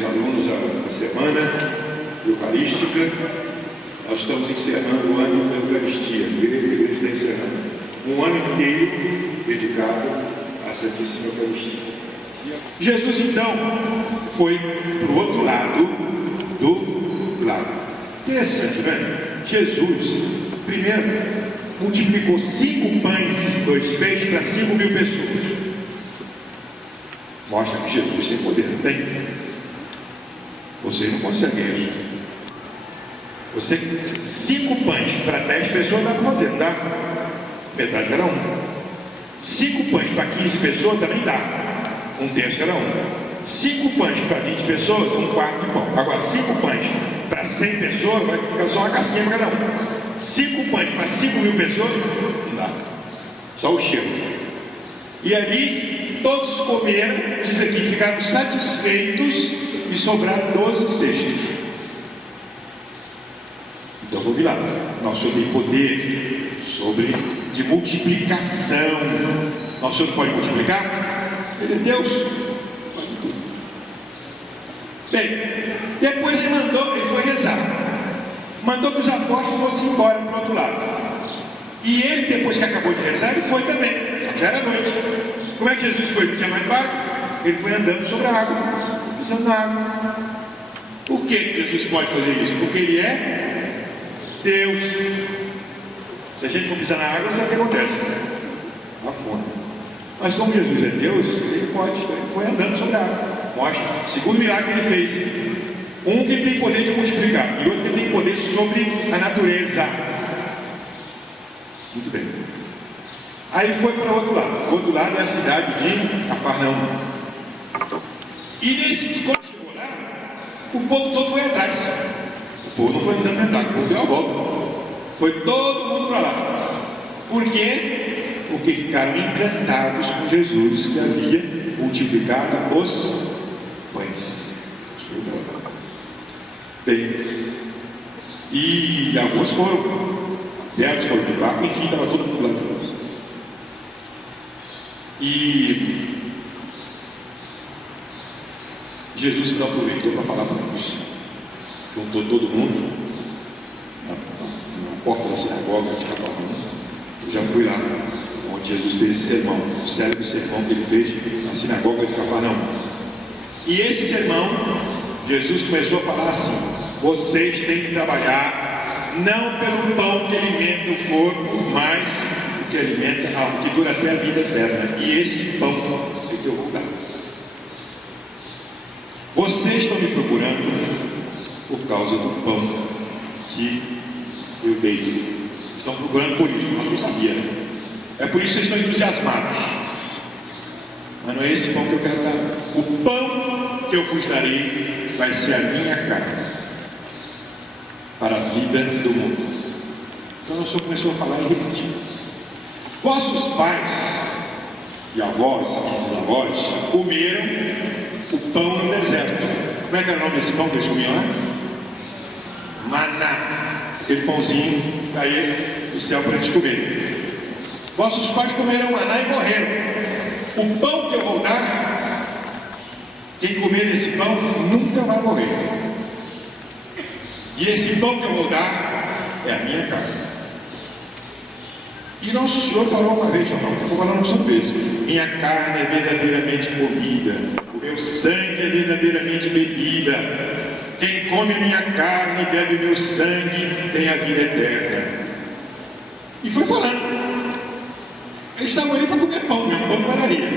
meus alunos a semana eucarística. Nós estamos encerrando o ano da Eucaristia. A igreja está encerrando um ano inteiro dedicado à Santíssima Eucaristia. Jesus, então, foi para o outro lado do lago. Interessante, né? Jesus, primeiro, multiplicou 5 pães, 2 peixes para 5.000 pessoas. Mostra que Jesus tem poder, não tem? Vocês não conseguem isso. Você, 5 pães para 10 pessoas dá para fazer, dá? Metade cada um. 5 pães para 15 pessoas também dá. 1/3 cada um. 5 pães para 20 pessoas, 1/4 de pão. Agora, 5 pães para 100 pessoas, vai ficar só uma casquinha para cada um. 5 pães para 5.000 pessoas, não dá. Só o cheiro. E ali, todos comeram, diz aqui, ficaram satisfeitos e sobraram 12 cestos. Então, vamos lá. Nosso Senhor tem poder de multiplicação. Nosso Senhor não pode multiplicar? Ele é Deus. Pode tudo. Bem, depois ele foi rezar. Mandou que os apóstolos fossem embora para o outro lado. E ele, depois que acabou de rezar, ele foi também. Já era noite. Como é que Jesus foi? Não tinha mais barco? Ele foi andando sobre a água, pisando na água. Por que Jesus pode fazer isso? Porque ele é Deus. Se a gente for pisar na água, sabe o que acontece? Afunda. Mas como Jesus é Deus, ele foi andando sobre a água. Mostra. O segundo milagre que ele fez. Um que ele tem poder de multiplicar, e outro que ele tem poder sobre a natureza. Muito bem. Aí foi para o outro lado. O outro lado é a cidade de Cafarnaum. E quando chegou lá, o povo todo foi atrás. O povo não foi andando metade, o povo deu a volta. Foi todo mundo para lá. Por quê? Porque ficaram encantados com Jesus, que havia multiplicado os pães. Bem, e alguns foram perto, foram de barco, enfim, estava todo mundo lá. E Jesus então aproveitou para falar para nós. Juntou todo mundo na porta da sinagoga de Cafarnaum. Eu já fui lá, onde Jesus fez esse sermão, o célebre sermão que ele fez na sinagoga de Cafarnaum. E esse sermão, Jesus começou a falar assim: vocês têm que trabalhar não pelo pão que alimenta o corpo, mas o que alimenta a alma, que dura até a vida eterna. E esse pão é que eu vou dar. Vocês estão me procurando por causa do pão que eu dei. Estão procurando por isso, mas não sabia. É por isso que vocês estão entusiasmados. Mas não é esse pão que eu quero dar. O pão que eu vos darei vai ser a minha carne para a vida do mundo. Então o Senhor começou a falar e repetir. Vossos pais e avós e bisavós comeram o pão no deserto. Como é que era o nome desse pão que eles comiam lá? Maná. Aquele pãozinho caía do céu para eles comerem. Vossos pais comeram maná e morreram. O pão que eu vou dar, quem comer desse pão nunca vai morrer. E esse pão que eu vou dar é a minha carne. E nosso Senhor falou uma vez, não, estou falando uma vez: minha carne é verdadeiramente comida, o meu sangue é verdadeiramente bebida. Quem come a minha carne e bebe o meu sangue tem a vida eterna. E foi falando. Eles estavam ali para comer pão, mesmo pão de padaria.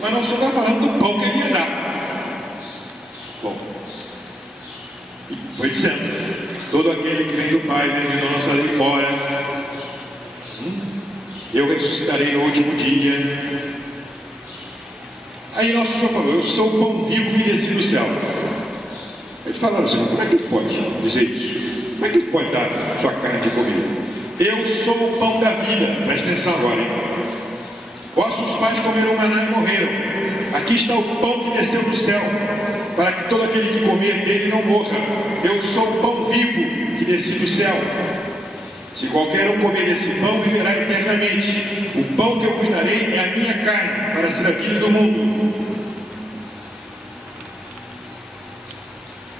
Mas nosso Senhor estava falando do pão que ele ia dar. Bom, e foi dizendo: todo aquele que vem do Pai, vem de nós ali fora, eu ressuscitarei no último dia. Aí nosso Senhor falou: eu sou o pão vivo que desci do céu. Eles falaram assim: como é que ele pode dizer isso? Como é que ele pode dar sua carne de comida? Eu sou o pão da vida. Presta atenção agora, hein? Vossos pais comeram maná e morreram. Aqui está o pão que desceu do céu, para que todo aquele que comer dele não morra. Eu sou o pão vivo que desci do céu. Se qualquer um comer desse pão, viverá eternamente. O pão que eu vos darei é a minha carne, para ser a vida do mundo.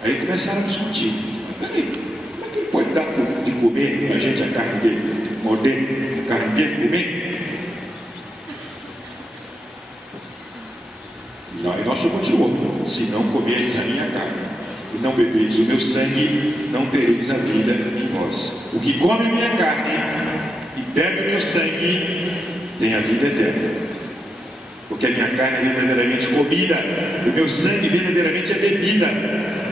Aí começaram a discutir. Peraí, como é que ele pode dar de comer a gente a carne dele? Morder a carne dele, comer? Não, e nosso continuou. Se não comerdes a minha carne e não bebeis o meu sangue, não tereis a vida em vós. O que come a minha carne e bebe o meu sangue tem a vida eterna. Porque a minha carne é verdadeiramente comida, e o meu sangue verdadeiramente é bebida.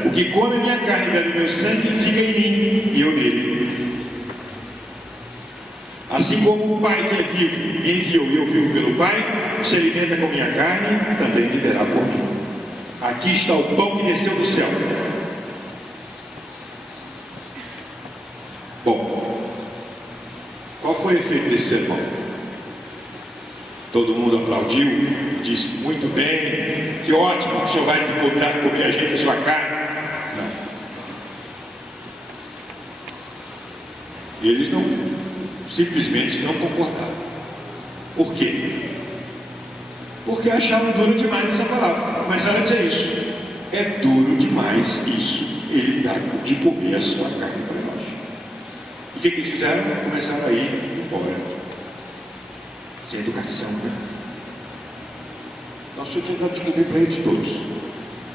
O que come a minha carne e bebe o meu sangue fica em mim e eu nele. Assim como o Pai que é vivo me enviou e eu vivo pelo Pai, se alimenta com minha carne, também viverá por mim. Aqui está o pão que desceu do céu. Bom, qual foi o efeito desse sermão? Todo mundo aplaudiu, disse muito bem, que ótimo, o senhor vai comer a gente a sua carne. Não. Eles não, simplesmente não concordaram. Por quê? Porque acharam duro demais essa palavra. Começaram a dizer isso. É duro demais isso. Ele dá de comer a sua carne para nós. E o que eles fizeram? Começaram a ir embora. Sem educação, né? Nós só tínhamos de comer para eles todos.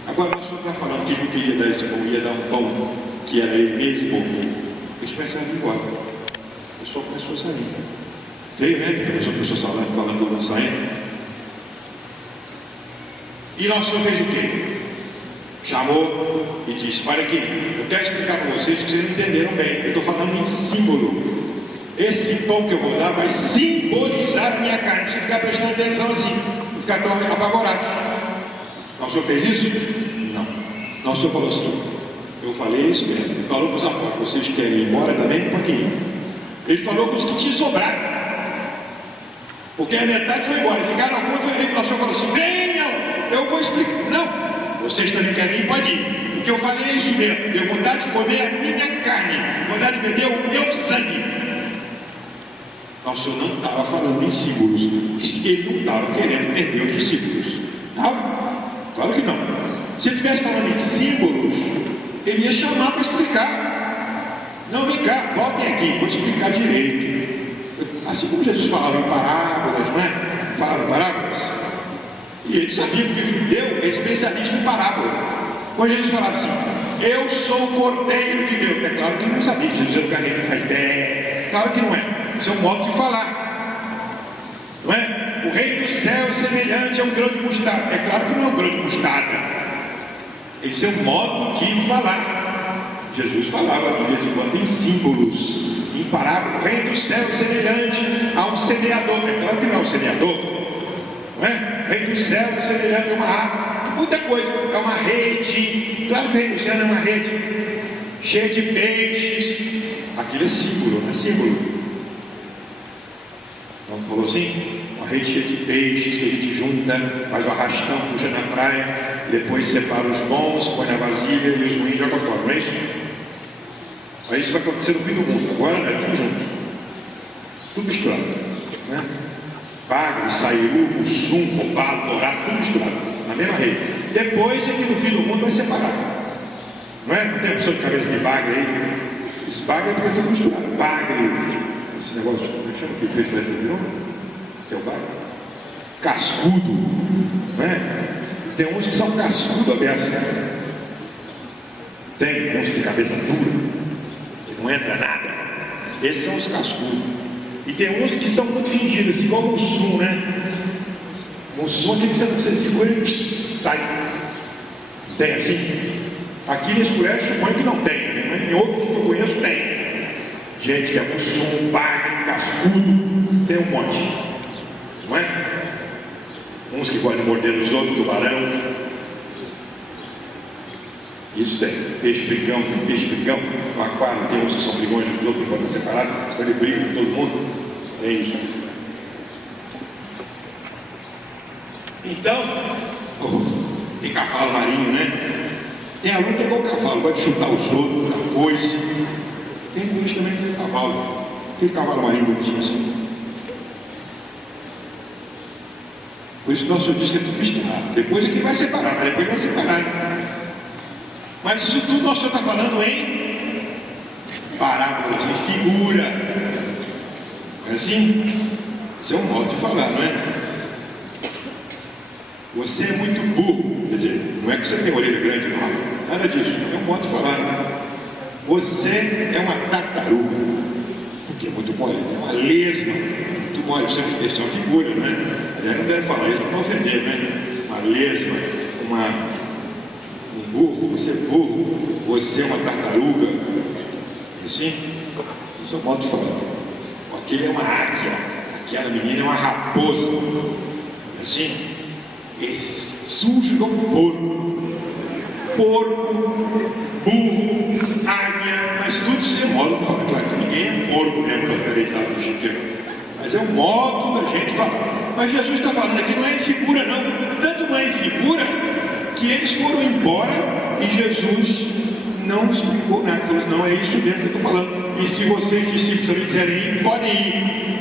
Agora nós só estamos falando que ele não queria dar esse pão, ia dar um pão que era ele mesmo. Eles começaram a ir embora. O pessoal começou a sair. Veio, né? Começou a pessoa falando que não saindo. E nosso Senhor fez o quê? Chamou e disse: olha aqui, eu quero explicar para vocês que vocês não entenderam bem. Eu estou falando em símbolo. Esse pão que eu vou dar vai simbolizar a minha carne. Você ficar prestando atenção assim, não ficar tão apavorados. Nosso Senhor fez isso? Não. Nosso Senhor falou assim: eu falei isso mesmo. Ele falou para os apóstolos: vocês querem ir embora também? Pode ir. Ele falou com os que tinham sobrado, porque a metade foi embora. Ficaram alguns. Nosso Senhor falou assim: venham, eu vou explicar. Não, vocês também querem ir? Pode ir. Porque eu falei isso mesmo. Eu vou dar de comer a minha carne, vou dar de beber o meu sangue. Nosso Senhor não estava falando em símbolos, ele não estava querendo perder os discípulos. Não? Claro que não. Se ele estivesse falando em símbolos, ele ia chamar para explicar. Não, vem cá, voltem aqui, vou explicar direito. Assim como Jesus falava em parábolas, não é? Falava em parábolas. E ele sabia, porque o judeu é especialista em parábola. Quando Jesus falava assim: eu sou o cordeiro de Deus. É claro que ele não sabia, Jesus é o cara que faz ideia. Claro que não é. Isso é um modo de falar, não é? O reino do céu é semelhante a um grão de mostarda. É claro que não é um grão de mostarda. Esse é um modo de falar. Jesus falava de vez em quando em símbolos, em parábolas. O reino do céu é semelhante a um semeador. É claro que não é um semeador, não é? O reino do céu é semelhante a uma árvore. Muita coisa. É uma rede. Claro que o reino do céu é uma rede cheia de peixes. Aquilo é símbolo, não é símbolo. Então falou assim: uma rede cheia de peixes que a gente junta, faz o arrastão, puxa na praia, depois separa os bons, põe na vasilha e os ruins joga fora, não é isso? Aí isso vai acontecer no fim do mundo. Agora não é tudo junto, tudo misturado, né? Bagre, sairu, mussum, roubado, dourado, tudo misturado na mesma rede. Depois é que no fim do mundo vai separar, não é? Não tem opção de cabeça de bagre aí. Esse bagre é porque é tudo misturado. Bagre, esse negócio, como é que chama que fez para virou? Que é o bagre. Cascudo, não é? Tem uns que são cascudo aberto. Tem uns de cabeça dura, que não entra nada. Esses são os cascudos. E tem uns que são muito fingidos, igual o mussum, né? O mussum é aquele que você segura e sai. Tem assim? Aqui nesse colégio suponho que não tem, né? Em outros que eu conheço tem. Gente que é mussum, bagre, cascudo, tem um monte, não é? Uns que podem morder os outros, tubarão. Isso tem. Peixe brigão, tem peixe brigão. No aquário tem uns que são brigões, os outros podem ser separados, então ele briga com todo mundo. É isso. Então, tem cavalo marinho, né? Tem aluno que é igual cavalo, pode chutar os outros, a foice. Tem gente também que tem cavalo. Tem cavalo marinho bonitinho assim. Por isso o nosso Senhor diz que é tudo misturado. Depois é que vai separar, mas depois vai separar. Mas isso tudo nosso Senhor está falando em parábolas, em figura. Não é assim? Isso é um modo de falar, não é? Você é muito burro. Quer dizer, não é que você tem orelha grande, não. Nada disso. É um modo de falar. Né? Você é uma tartaruga. Porque é muito mole. É uma lesma. Muito mole. Isso é uma figura, né? Aliás, não deve falar isso para não ofender, né? Uma lesma, um burro. Você é burro. Você é uma tartaruga. Assim? Isso é um modo de falar. Aquele é uma águia. Aquela menina é uma raposa. Assim? É sujo do porco. Porco, burro, águia, mas tudo isso é modo de falar. Claro que ninguém é porco mesmo para ficar deitado no chiqueiro. Mas é um modo da gente falar. Mas Jesus está falando aqui, não é em figura não. Tanto não é em figura que eles foram embora e Jesus não explicou nada. Falou, não, é isso mesmo que eu estou falando. E se vocês, discípulos, também quiserem ir, podem ir.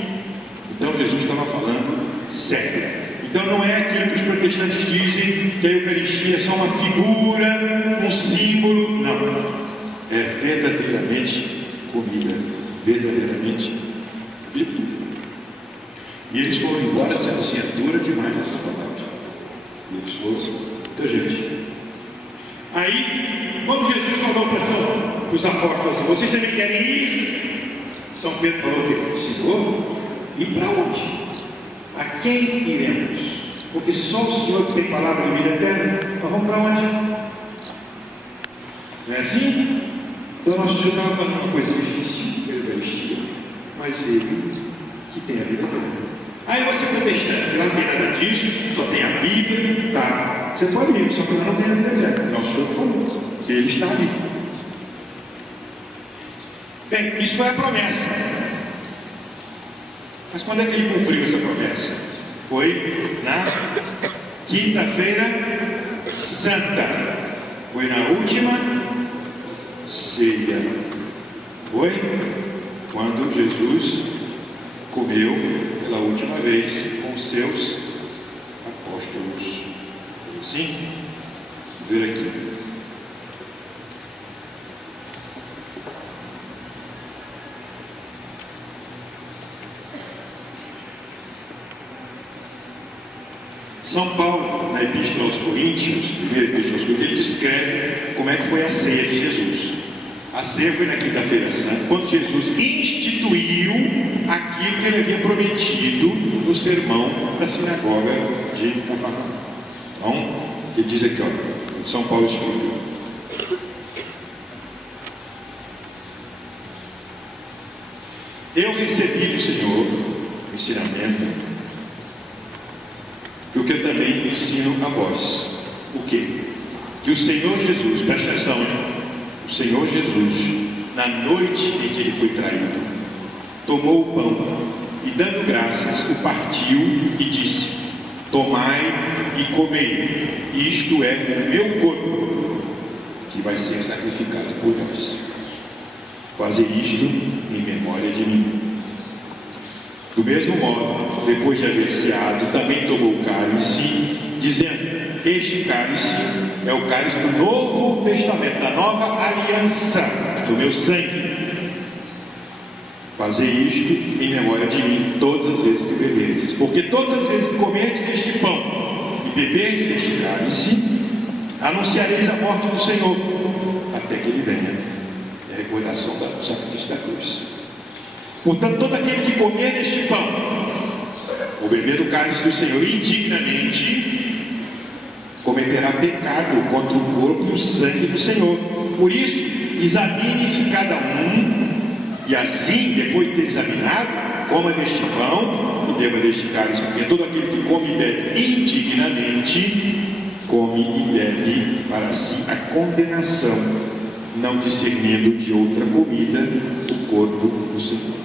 Então Jesus estava falando sério. Então não é aquilo que os protestantes dizem, que a Eucaristia é só uma figura, um símbolo. Não. É verdadeiramente comida. Verdadeiramente bebida. E eles foram embora dizendo assim, é dura demais essa palavra. E eles foram, muita gente. Aí, quando Jesus falou para os apóstolos assim, vocês também querem ir? São Pedro falou o quê? Senhor, e para onde? A quem iremos? Porque só o Senhor tem palavra de vida eterna. Nós vamos para onde? Não é assim? Então nosso Senhor estava fazendo uma coisa difícil, que é a Eucaristia, mas Ele que tem a vida eterna. Aí você protestante, não tem nada disso, só tem a Bíblia, tá? Você pode ir, só que não tem a vida eterna. Nosso Senhor falou que Ele está ali. Bem, isso foi a promessa. Mas quando é que ele cumpriu essa promessa? Foi na quinta-feira santa. Foi na última ceia. Foi quando Jesus comeu pela última vez com seus apóstolos. Sim? Vou ver aqui. São Paulo, na Epístola aos Coríntios, primeira Epístola aos Coríntios, ele descreve como é que foi a ceia de Jesus. A ceia foi na quinta-feira santa, quando Jesus instituiu aquilo que ele havia prometido no sermão da sinagoga de Cafarnaum. Então, ele diz aqui, ó, São Paulo escreveu. Eu recebi do Senhor o ensinamento o que eu também ensino a vós. O quê? Que o Senhor Jesus, presta atenção, o Senhor Jesus, na noite em que ele foi traído, tomou o pão e, dando graças, o partiu e disse: tomai e comei, isto é o meu corpo, que vai ser sacrificado por vós. Fazer isto em memória de mim. Do mesmo modo, depois de haver ceado, também tomou o cálice, dizendo: este cálice é o cálice do Novo Testamento, da nova aliança, do meu sangue. Fazer isto em memória de mim todas as vezes que beberdes, porque todas as vezes que comerdes este pão e beberdes este cálice, anunciareis a morte do Senhor, até que ele venha. É a recordação do sacrifício da cruz. Portanto, todo aquele que comer deste pão, ou beber do cálice do Senhor indignamente, cometerá pecado contra o corpo e o sangue do Senhor. Por isso, examine-se cada um, e assim, depois de ter examinado, coma deste pão e beba deste cálice, porque todo aquele que come e bebe indignamente, come e bebe para si a condenação, não discernindo de outra comida o corpo do Senhor.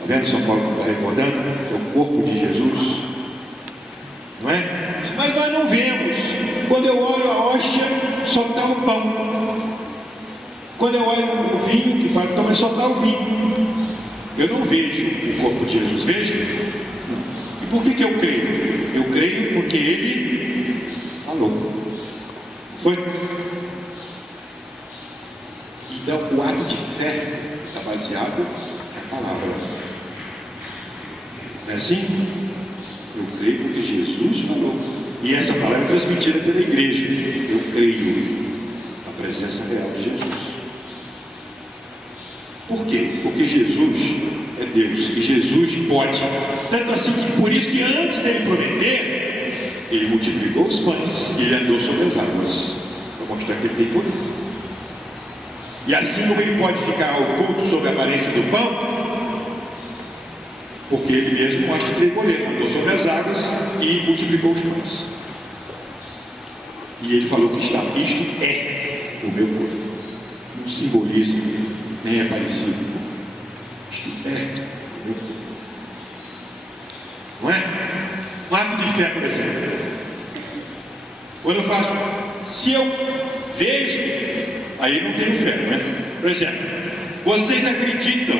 Está vendo São Paulo que está recordando? É o corpo de Jesus. Não é? Mas nós não vemos. Quando eu olho a hóstia, só está o pão. Quando eu olho o vinho, que vai tomar, só está o vinho. Eu não vejo o corpo de Jesus. Vejo? E por que eu creio? Eu creio porque ele falou. Foi? Então, o ato de fé está baseado na palavra. Não é assim? Eu creio porque Jesus falou. E essa palavra é transmitida pela igreja. Eu creio na presença real de Jesus. Por quê? Porque Jesus é Deus. E Jesus pode. Tanto assim que por isso que antes dele prometer, ele multiplicou os pães e ele andou sobre as águas. Para mostrar que ele tem poder. E assim como ele pode ficar oculto sob a aparência do pão, porque ele mesmo mostra que tem poder, andou sobre as águas e multiplicou os pães. E ele falou que está, isto é o meu corpo. Não simboliza, nem é parecido. Isto é o meu corpo. Não é? Um ato de fé, por exemplo. Quando eu faço, se eu vejo, aí não tenho fé, não é? Por exemplo, vocês acreditam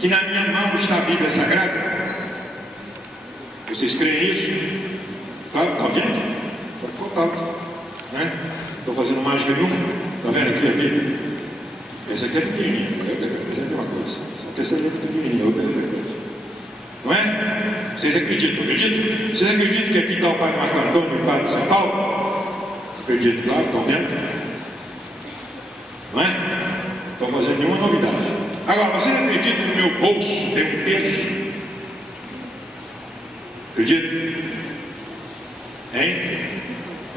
que na minha mão está a Bíblia Sagrada? Vocês creem nisso? Claro, está vendo? Pode colocar, não é? Estou fazendo mágica nenhuma. Está vendo aqui a Bíblia? Essa aqui é pequenininha, essa é uma coisa. Só que essa aqui é pequenininha, outra é coisa. Não é? Vocês acreditam? Acreditam? Vocês acreditam que aqui está o Padre Marco Antônio e o Padre São Paulo? Acredito, claro, estão vendo? Não é? Estão fazendo nenhuma novidade. Agora, vocês acreditam que no meu bolso tem um texto? Acredita? Hein?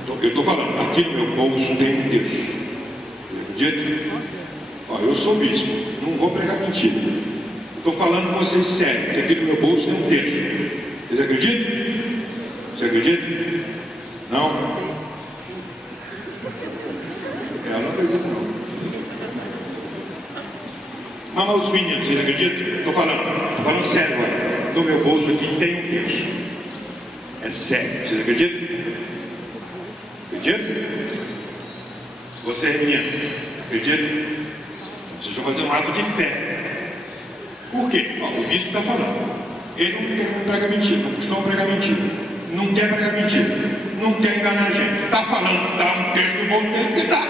Eu estou falando, aqui no meu bolso tem um texto. Acredita? Ó, eu sou bispo, não vou pregar mentira. Estou falando com vocês sério, que aqui no meu bolso tem um texto. Vocês acreditam? Você acredita? Não? Eu não acredito, não. Mas os meninos, vocês acreditam? Estou falando sério agora. No meu bolso aqui tem um texto. É sério, vocês acreditam? Acreditam? Você é menino, acredita? Vocês vão fazer um ato de fé. Por quê? Ó, o bispo está falando. Ele não prega mentira, não costuma pregar mentira. Não quer pregar mentira. Não quer enganar a gente. Está falando, dá um texto no bolso dele, que dá.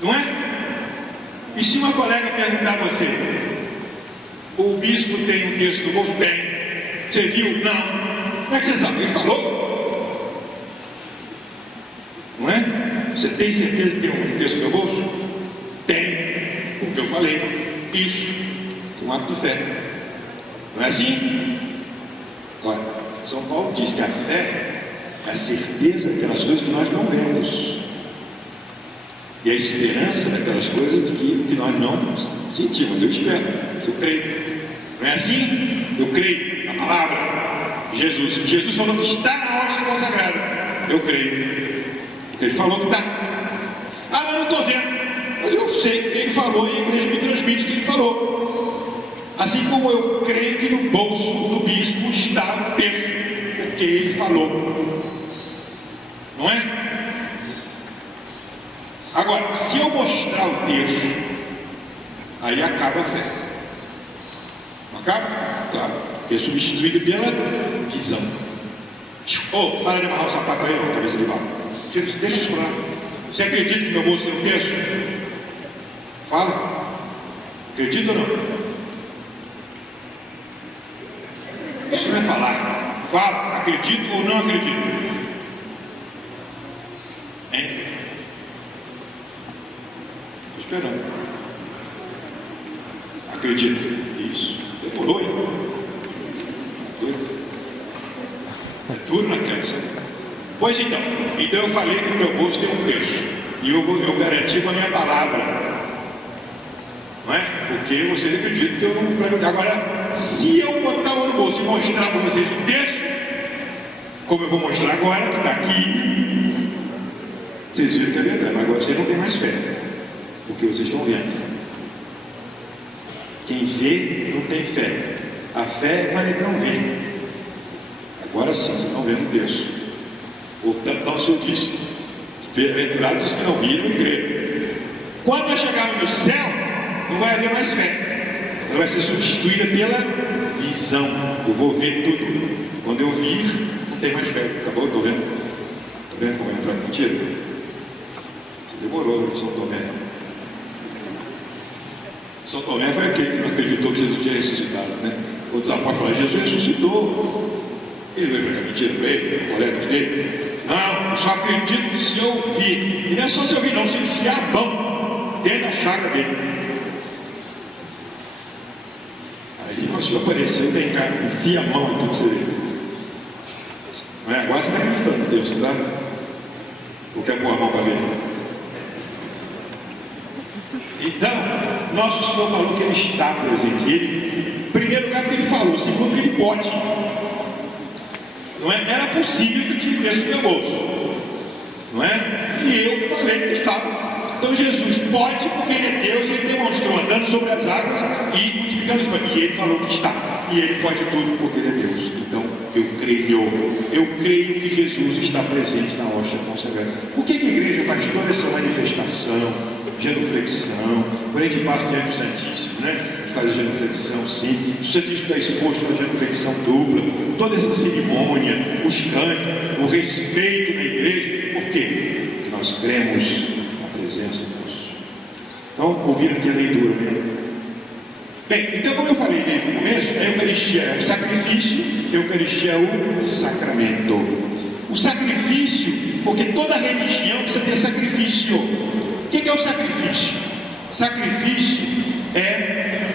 Não é? E se uma colega perguntar a você, o bispo tem um texto no bolso? Tem. Você viu? Não. Como é que você sabe? Ele falou? Não é? Você tem certeza que tem um texto no meu bolso? Tem. Porque eu falei. Isso. Um ato de fé. Não é assim? Olha, São Paulo diz que a fé é a certeza daquelas coisas que nós não vemos. E a esperança daquelas coisas que nós não sentimos. Eu espero, eu creio. Não é assim? Eu creio na palavra de Jesus. Jesus falou que está na hóstia consagrada. Eu creio. Porque ele falou que está. Ah, mas não estou vendo. Mas eu sei que ele falou e a igreja me transmite que ele falou. Assim como eu creio que no bolso do bispo está o texto, porque ele falou. Não é? Agora, se eu mostrar o texto, aí acaba a fé. Não acaba? Claro. Porque é substituído pela visão. Oh, para de amarrar o sapato aí, na cabeça de mal. Deixa isso pra lá. Você acredita que meu bolso tem um texto? Fala. Acredita ou não? Isso não é falar. Fala. Acredito ou não acredito? Hein? Esperando. Acredito. Isso. Demorou, hein? É duro na crença. Pois então eu falei que no meu bolso tem um texto. E eu garanti com a minha palavra. Não é? Porque vocês acreditam que eu não prego. Agora, se eu botar o no bolso e mostrar para vocês o texto, como eu vou mostrar agora, que está aqui, vocês viram que é verdade. Mas agora vocês não têm mais fé. Porque vocês estão vendo. Quem vê não tem fé. A fé é para ele não ver. Agora sim, vocês estão vendo o texto. Portanto, o Senhor disse: bem-aventurados os que não viram e creram. Quando nós chegarmos no céu, não vai haver mais fé. Ela vai ser substituída pela visão. Eu vou ver tudo. Quando eu vir, não tem mais fé. Acabou? Estou vendo? Está vendo como é entrar mentira? Demorou, São Tomé. São Tomé foi aquele que não acreditou que Jesus tinha ressuscitado, né? Outros apóstolos falaram, Jesus ressuscitou. Ele veio para cá, mentira para ele, colegas dele. Não, eu só acredito se eu ouvir. E não é só se eu ouvir, não, se enfiar a mão dentro da chaga dele. Aí quando o Senhor apareceu, vem cá, enfia a mão em tudo que você vê. Não é? Agora você está acreditando em Deus, tá? Ou quer pôr a mão para ver? Então, nosso Senhor falou que Ele está presente. Ele, em primeiro lugar, que Ele falou, segundo, que Ele pode. Não é? Era possível que eu tivesse no meu bolso, não é? E eu falei que estava. Então Jesus pode, porque Ele é Deus, Ele demonstrou andando sobre as águas e multiplicando os pães. E Ele falou que está. E Ele pode tudo, porque Ele é Deus. Então eu creio que Jesus está presente na hóstia consagrada. Por que a igreja faz toda essa manifestação, genuflexão? Quando a gente passa o tempo santíssimo, né? Faz a genuflexão, sim. O Santíssimo está exposto à genuflexão dupla, toda essa cerimônia, os cantos, o respeito na igreja. Por quê? Porque nós cremos na presença de Deus. Então, ouviram aqui a leitura, né? Bem, então, como eu falei desde o começo, a Eucaristia é o sacrifício, a Eucaristia é o sacramento. O sacrifício, porque toda religião precisa ter sacrifício. O que é o sacrifício? Sacrifício é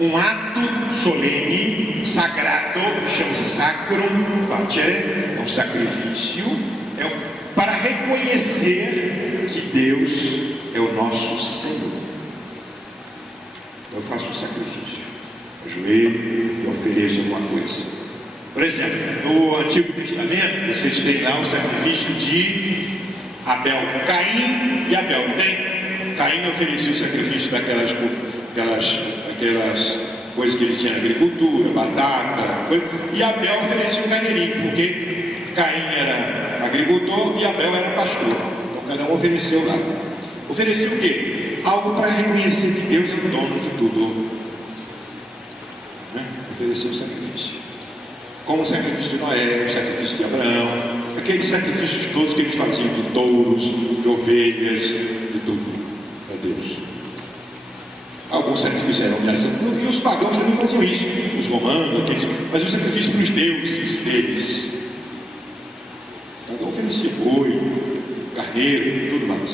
um ato solene, sagrado, chama-se sacrum pater, é um sacrifício, para reconhecer que Deus é o nosso Senhor. Eu faço um sacrifício, ajoelho e ofereço alguma coisa. Por exemplo, no Antigo Testamento, vocês têm lá o sacrifício de Abel, Caim e Abel, não tem? Caim oferecia o sacrifício daquelas coisas que ele tinha na agricultura, batata, coisa, e Abel oferecia o carneirinho, porque Caim era agricultor e Abel era pastor. Então cada um ofereceu lá. Ofereceu o quê? Algo para reconhecer que Deus é o dono de tudo. Né? Ofereceu o sacrifício. Como o sacrifício de Noé, o sacrifício de Abraão, aqueles sacrifícios todos que eles faziam de touros, de ovelhas, de tudo para Deus. Alguns sacrifícios eram de ação, e os pagãos também faziam isso, os romanos, aqueles, faziam sacrifício para os deuses deles. Cada um oferecia boi, carneiro, tudo mais.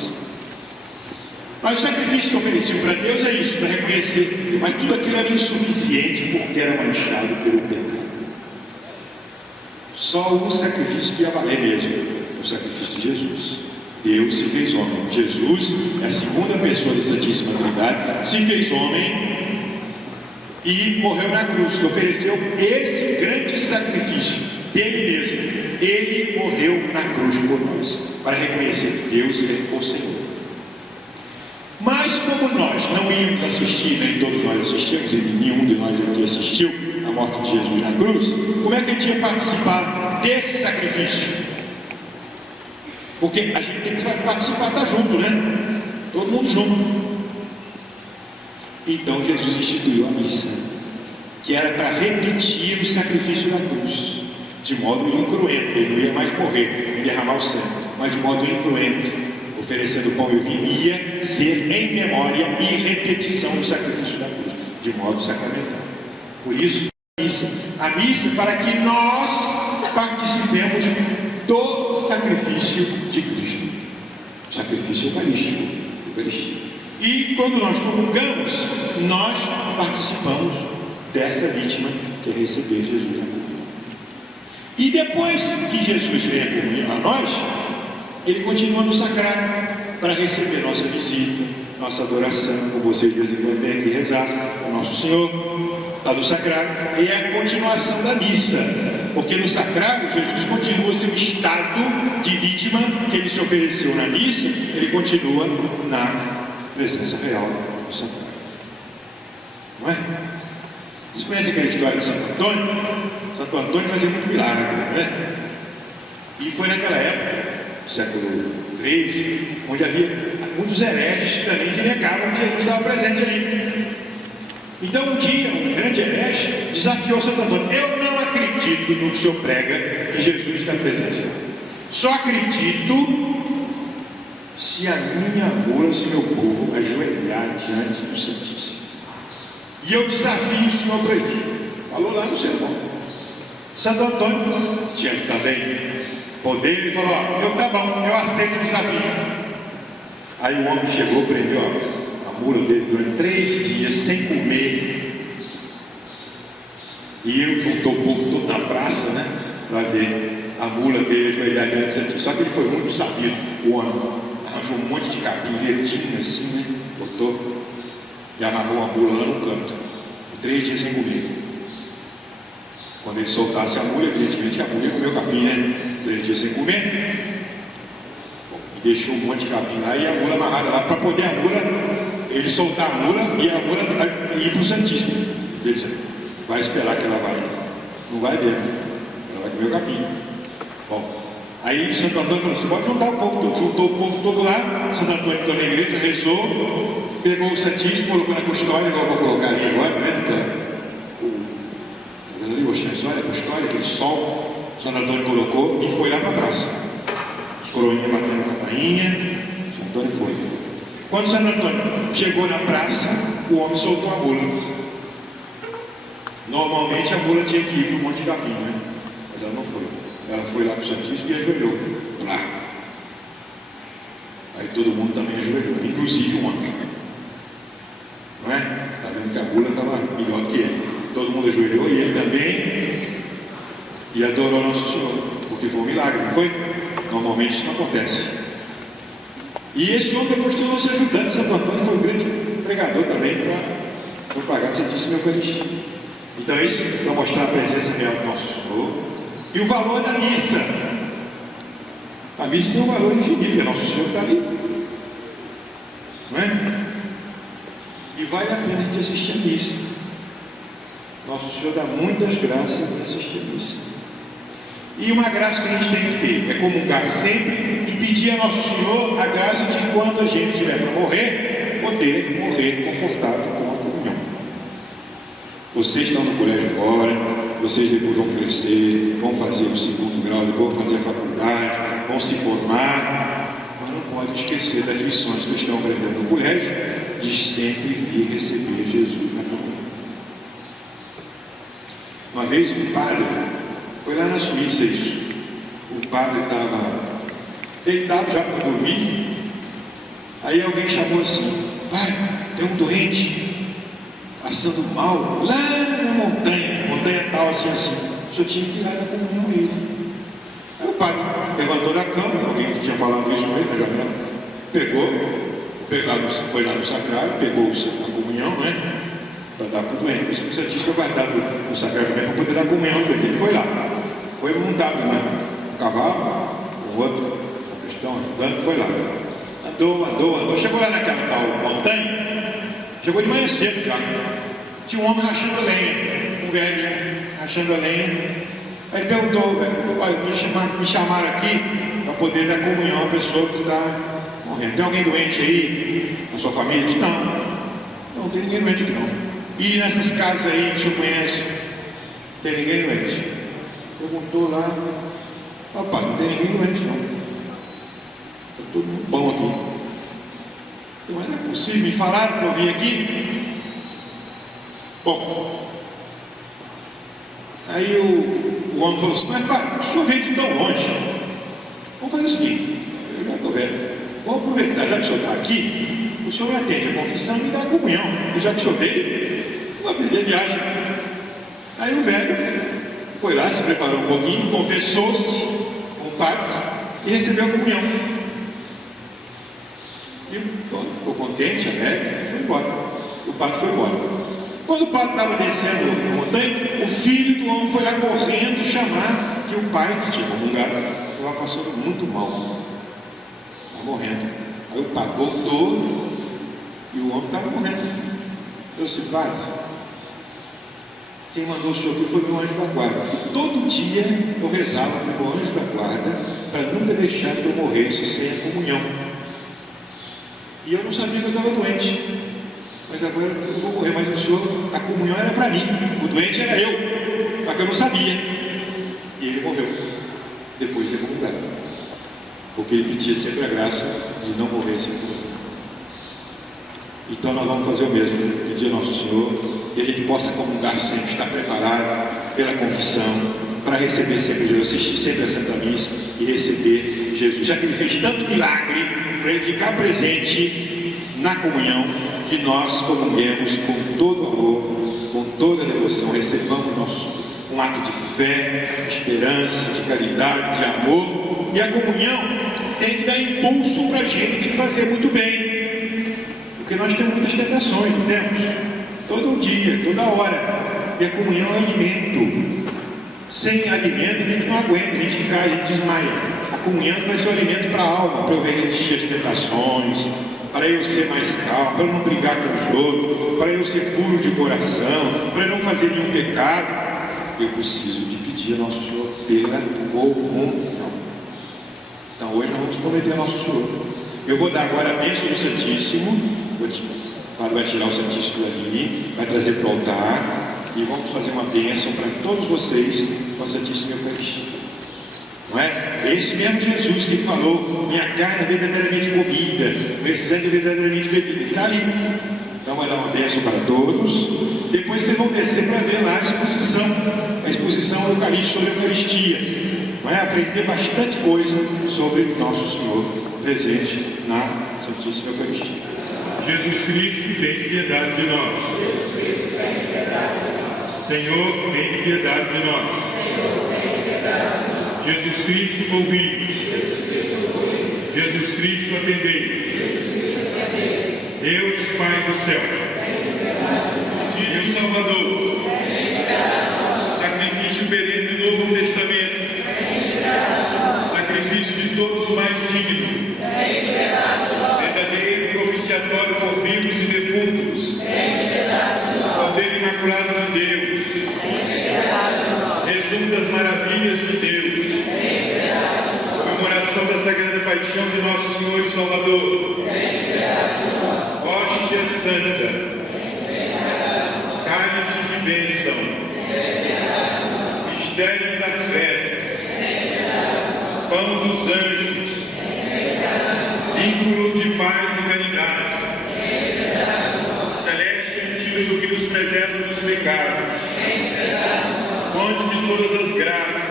Mas o sacrifício que ofereciam para Deus é isso, para reconhecer, mas tudo aquilo era insuficiente porque era manchado pelo pecado. Só um sacrifício que ia valer mesmo, o sacrifício de Jesus. Deus se fez homem. Jesus é a segunda pessoa da Santíssima Trindade, se fez homem e morreu na cruz, que ofereceu esse grande sacrifício dele mesmo. Ele morreu na cruz por nós, para reconhecer que Deus é o Senhor. Mas como nós não íamos assistir, nem todos nós assistimos, e nenhum de nós aqui assistiu a morte de Jesus na cruz, como é que a gente ia participar desse sacrifício? Porque a gente tem que participar, estar junto, né? Todo mundo junto. Então Jesus instituiu a missa, que era para repetir o sacrifício da cruz, de modo incruento. Ele não ia mais morrer e derramar o sangue, mas de modo incruento, oferecendo pão e vinho, ia ser em memória e repetição do sacrifício da cruz, de modo sacramental. Por isso, a missa para que nós participemos do sacrifício de Cristo, sacrifício eucarístico, Eucaristia. E quando nós comungamos, nós participamos dessa vítima que é receber Jesus na cruz. E depois que Jesus vem a comunhão a nós, Ele continua no sagrado para receber nossa visita, nossa adoração, como vocês de vez em quando vêm aqui rezar ao nosso Senhor, está no sagrado, e é a continuação da missa, porque no sagrado Jesus continua seu estado de vítima que ele se ofereceu na missa, ele continua na presença real do sagrado. Não é? Vocês conhecem aquela história de Santo Antônio? Santo Antônio fazia muito milagre, não é? E foi naquela época, século XIII, onde havia muitos hereges também que negavam que Jesus estava presente ali. Então um dia, um grande herege desafiou Santo Antônio: eu não acredito no que o senhor prega, que Jesus está presente. Só acredito se a minha mula, se meu povo ajoelhar diante do Santíssimo. E eu desafio o Senhor para isso. Falou lá no sermão. Santo Antônio tinha também poder, ele falou: ó, eu tá bom, eu aceito o desafio. Aí o homem chegou, prendeu a mula dele durante 3 dias sem comer. E ele juntou o povo todo na praça, né? Para ver a mula dele ajoelhar diante do Santíssimo. Só que ele foi muito sabido, o homem. Arranjou um monte de capim verdinho assim, né? Botou e amarrou a mula lá no canto. 3 dias sem comer. Quando ele soltasse a mula, evidentemente a mula ia comer o capim, né? 3 dias sem comer. E deixou um monte de capim lá e a mula amarrada lá, para poder a mula, ele soltar a mula e a mula ir para o Santíssimo. Ele disse: vai esperar que ela vai. Não vai ver, ela vai comer o capim. Bom, aí Santo Antônio falou assim: pode juntar o povo todo. Juntou o povo todo lá. Santo Antônio entrou na igreja, rezou, pegou o Santíssimo, colocou na custódia, igual eu vou colocar ali agora, né? Ali, a custódia, aquele sol, Santo Antônio colocou e foi lá para a praça. Os coroinhas batendo a campainha, Santo Antônio foi. Quando Santo Antônio chegou na praça, o homem soltou a mula. Normalmente a mula tinha que ir para um monte de capim, né? Mas ela não foi. Ela foi lá para o Santíssimo e ajoelhou lá. Aí todo mundo também ajoelhou, inclusive o homem. Não é? Está vendo que a mula estava melhor que ele. Todo mundo ajoelhou e ele também, e adorou Nosso Senhor, porque foi um milagre, não foi? Normalmente isso não acontece. E esse homem depois tornou-se ajudante. Santo Antônio foi um grande pregador também para propagar a Santíssima Eucaristia. Então isso para mostrar a presença real do Nosso Senhor e o valor da missa. A missa tem um valor infinito, porque Nosso Senhor está ali, não é? E vale a pena a gente assistir a missa. Nosso Senhor dá muitas graças para assistir a missa. E uma graça que a gente tem que ter é comungar sempre e pedir a Nosso Senhor a graça de, quando a gente estiver para morrer, poder morrer confortado com a comunhão. Vocês estão no colégio agora, vocês depois vão crescer, vão fazer o 2º grau, depois vão fazer a faculdade, vão se formar, mas não pode esquecer das lições que estão aprendendo no colégio, de sempre vir receber Jesus na comunhão. Uma vez um padre, foi lá na Suíça isso, o padre estava deitado já para dormir, aí alguém chamou assim: pai, tem um doente passando mal lá na montanha tal, assim, o senhor tinha que ir lá na comunhão a ele. Aí o padre levantou da cama, alguém tinha falado isso com ele, já foi lá no sacrário, pegou a comunhão, não é? Para dar para o doente. Por isso que o Santíssimo foi guardado no sacrário para poder dar comunhão para ele. Ele foi lá, foi montado um cavalo, o outro, o cristão ajudando, foi lá. Andou, chegou lá naquela tal montanha, chegou de manhã cedo já. Tinha um homem rachando a lenha, um velho rachando a lenha. Aí perguntou: olha, me chamaram aqui para poder dar comunhão à pessoa que está morrendo. Tem alguém doente aí na sua família? Disse: não tem ninguém doente aqui não. E nessas casas aí que o senhor conhece, tem ninguém doente? Perguntou lá: opa, não tem ninguém doente não. Está todo mundo bom aqui. Mas não é possível, me falaram para eu vir aqui. Bom, aí o homem falou assim: mas pai, o senhor veio de tão longe, vamos fazer o seguinte, eu já estou velho, vamos aproveitar, já que o senhor está aqui, o senhor atende a confissão e dá a comunhão, e já que o senhor veio, vou perder a viagem. Aí o velho foi lá, se preparou um pouquinho, confessou-se com o padre e recebeu a comunhão. E ficou contente, alegre, e foi embora. O padre foi embora. Quando o padre estava descendo a montanha, o filho do homem foi lá correndo chamar que o pai, que tinha comungado, estava passando muito mal, estava morrendo. Aí o padre voltou e o homem estava morrendo. Eu disse: padre, quem mandou o senhor aqui foi meu anjo da guarda. E todo dia eu rezava para o anjo da guarda para nunca deixar que eu morresse sem a comunhão. E eu não sabia que eu estava doente. Mas agora eu vou morrer, mas o senhor, a comunhão era para mim, o doente era eu, só que eu não sabia. E ele morreu, depois de ter comungado. Porque ele pedia sempre a graça de não morrer. Então nós vamos fazer o mesmo, pedir ao nosso Senhor, que a gente possa comungar sempre, estar preparado pela confissão, para receber sempre Jesus, assistir sempre a Santa Missa e receber Jesus, já que Ele fez tanto milagre, para Ele ficar presente na comunhão, que nós comunguemos com todo amor, com toda devoção, recebamos um ato de fé, de esperança, de caridade, de amor, e a comunhão tem que dar impulso para a gente fazer muito bem, porque nós temos muitas tentações, não temos? Todo dia, toda hora, e a comunhão é alimento. Sem alimento a gente não aguenta, a gente cai, a gente desmaia. A comunhão vai ser o alimento para a alma, para eu resistir às tentações, para eu ser mais calmo, para eu não brigar com os outros, para eu ser puro de coração, para eu não fazer nenhum pecado. Eu preciso de pedir ao nosso Senhor pela comunhão. Então hoje nós vamos prometer ao nosso Senhor. Eu vou dar agora a bênção do Santíssimo. O Padre vai tirar o Santíssimo ali, vai trazer para o altar. E vamos fazer uma bênção para todos vocês com a Santíssima Eucaristia. Não é? Esse mesmo Jesus que falou: minha carne é verdadeiramente comida, meu sangue é verdadeiramente bebido. Está ali. Então vai dar uma bênção para todos. Depois vocês vão descer para ver lá a exposição eucarística sobre a Eucaristia. Não é? Aprender bastante coisa sobre nosso Senhor presente na Santíssima Eucaristia. Jesus Cristo, tem piedade de nós. Senhor, tem piedade de nós. Jesus Cristo, ouvimos. Jesus Cristo, atendei. Deus, Pai do céu, Deus Salvador, sacrifício perene do Novo Testamento, sacrifício de todos os mais dignos, verdadeiro propiciatório por vivos e defuntos, Cordeiro Imaculado de Deus, resumo das maravilhas de Deus, comemoração da Sagrada Paixão de nosso Senhor e Salvador, hóstia santa, cálice de bênção, mistério da fé, pão dos anjos, vínculo de paz e caridade, celeste antídoto que nos preserva dos pecados, fonte de todas as graças,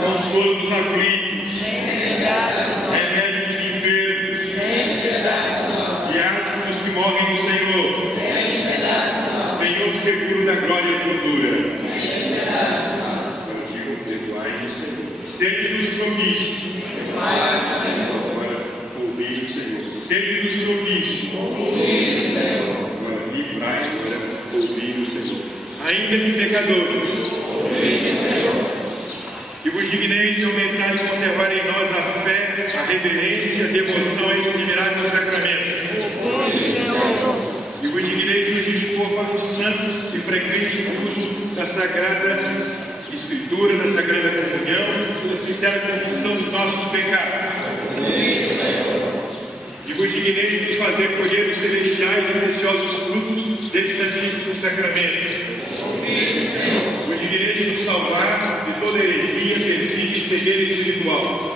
consolo dos aflitos, remédio dos enfermos, guiado dos que morrem no Senhor, Senhor seguro da glória futura, sempre nos propício, agora ouvir o Senhor, sempre nos propício, agora livrai, agora ouvir o Senhor, ainda que pecadores, que vos digneis aumentar e conservar em nós a fé, a reverência, a devoção e a intimidade do sacramento. Que vos digneis nos dispor para o santo e frequente uso da Sagrada Escritura, da Sagrada Comunhão e da sincera confissão dos nossos pecados. Que vos digneis nos fazer colher os celestiais e preciosos frutos deste Santíssimo Sacramento. Vos digneis nos salvar de toda heresia, perfil e cegueira espiritual.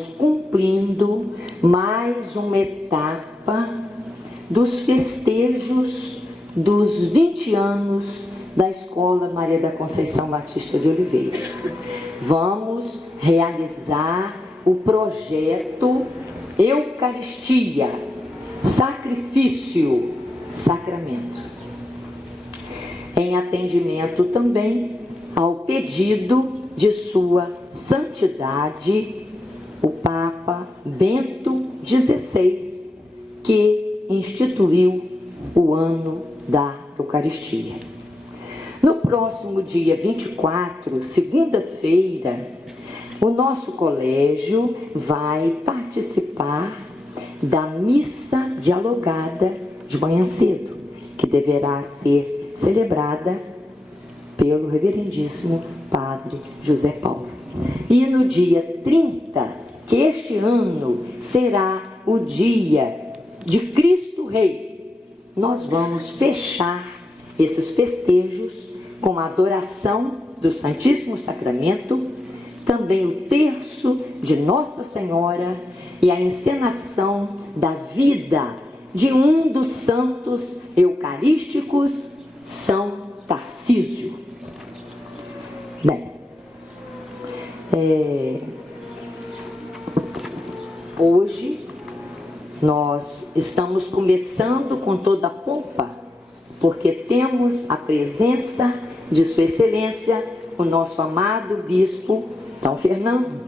estamos cumprindo mais uma etapa dos festejos dos 20 anos da Escola Maria da Conceição Batista de Oliveira. Vamos realizar o projeto Eucaristia, Sacrifício, Sacramento, em atendimento também ao pedido de Sua Santidade, o Papa Bento XVI, que instituiu o ano da Eucaristia. No próximo dia 24, segunda-feira, o nosso colégio vai participar da missa dialogada de manhã cedo, que deverá ser celebrada pelo reverendíssimo Padre José Paulo. E no dia 30, que este ano será o dia de Cristo Rei, nós vamos fechar esses festejos com a adoração do Santíssimo Sacramento, também o terço de Nossa Senhora e a encenação da vida de um dos santos eucarísticos, São Tarcísio. Bem, hoje nós estamos começando com toda a pompa, porque temos a presença de Sua Excelência, o nosso amado Bispo Dom Fernando,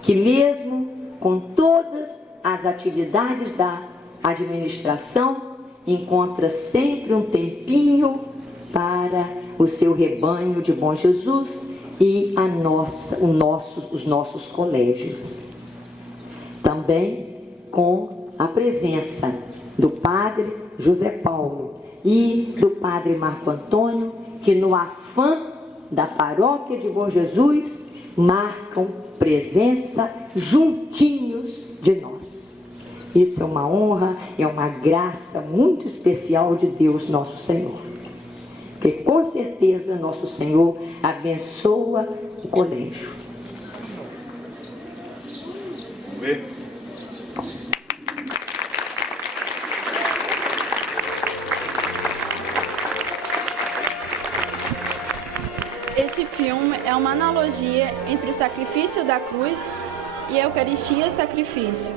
que mesmo com todas as atividades da administração, encontra sempre um tempinho para o seu rebanho de Bom Jesus e os nossos colégios. Também com a presença do Padre José Paulo e do Padre Marco Antônio, que no afã da paróquia de Bom Jesus marcam presença juntinhos de nós. Isso é uma honra, é uma graça muito especial de Deus nosso Senhor, que com certeza nosso Senhor abençoa o colégio. Vamos ver. Esse filme é uma analogia entre o sacrifício da cruz e a Eucaristia sacrifício.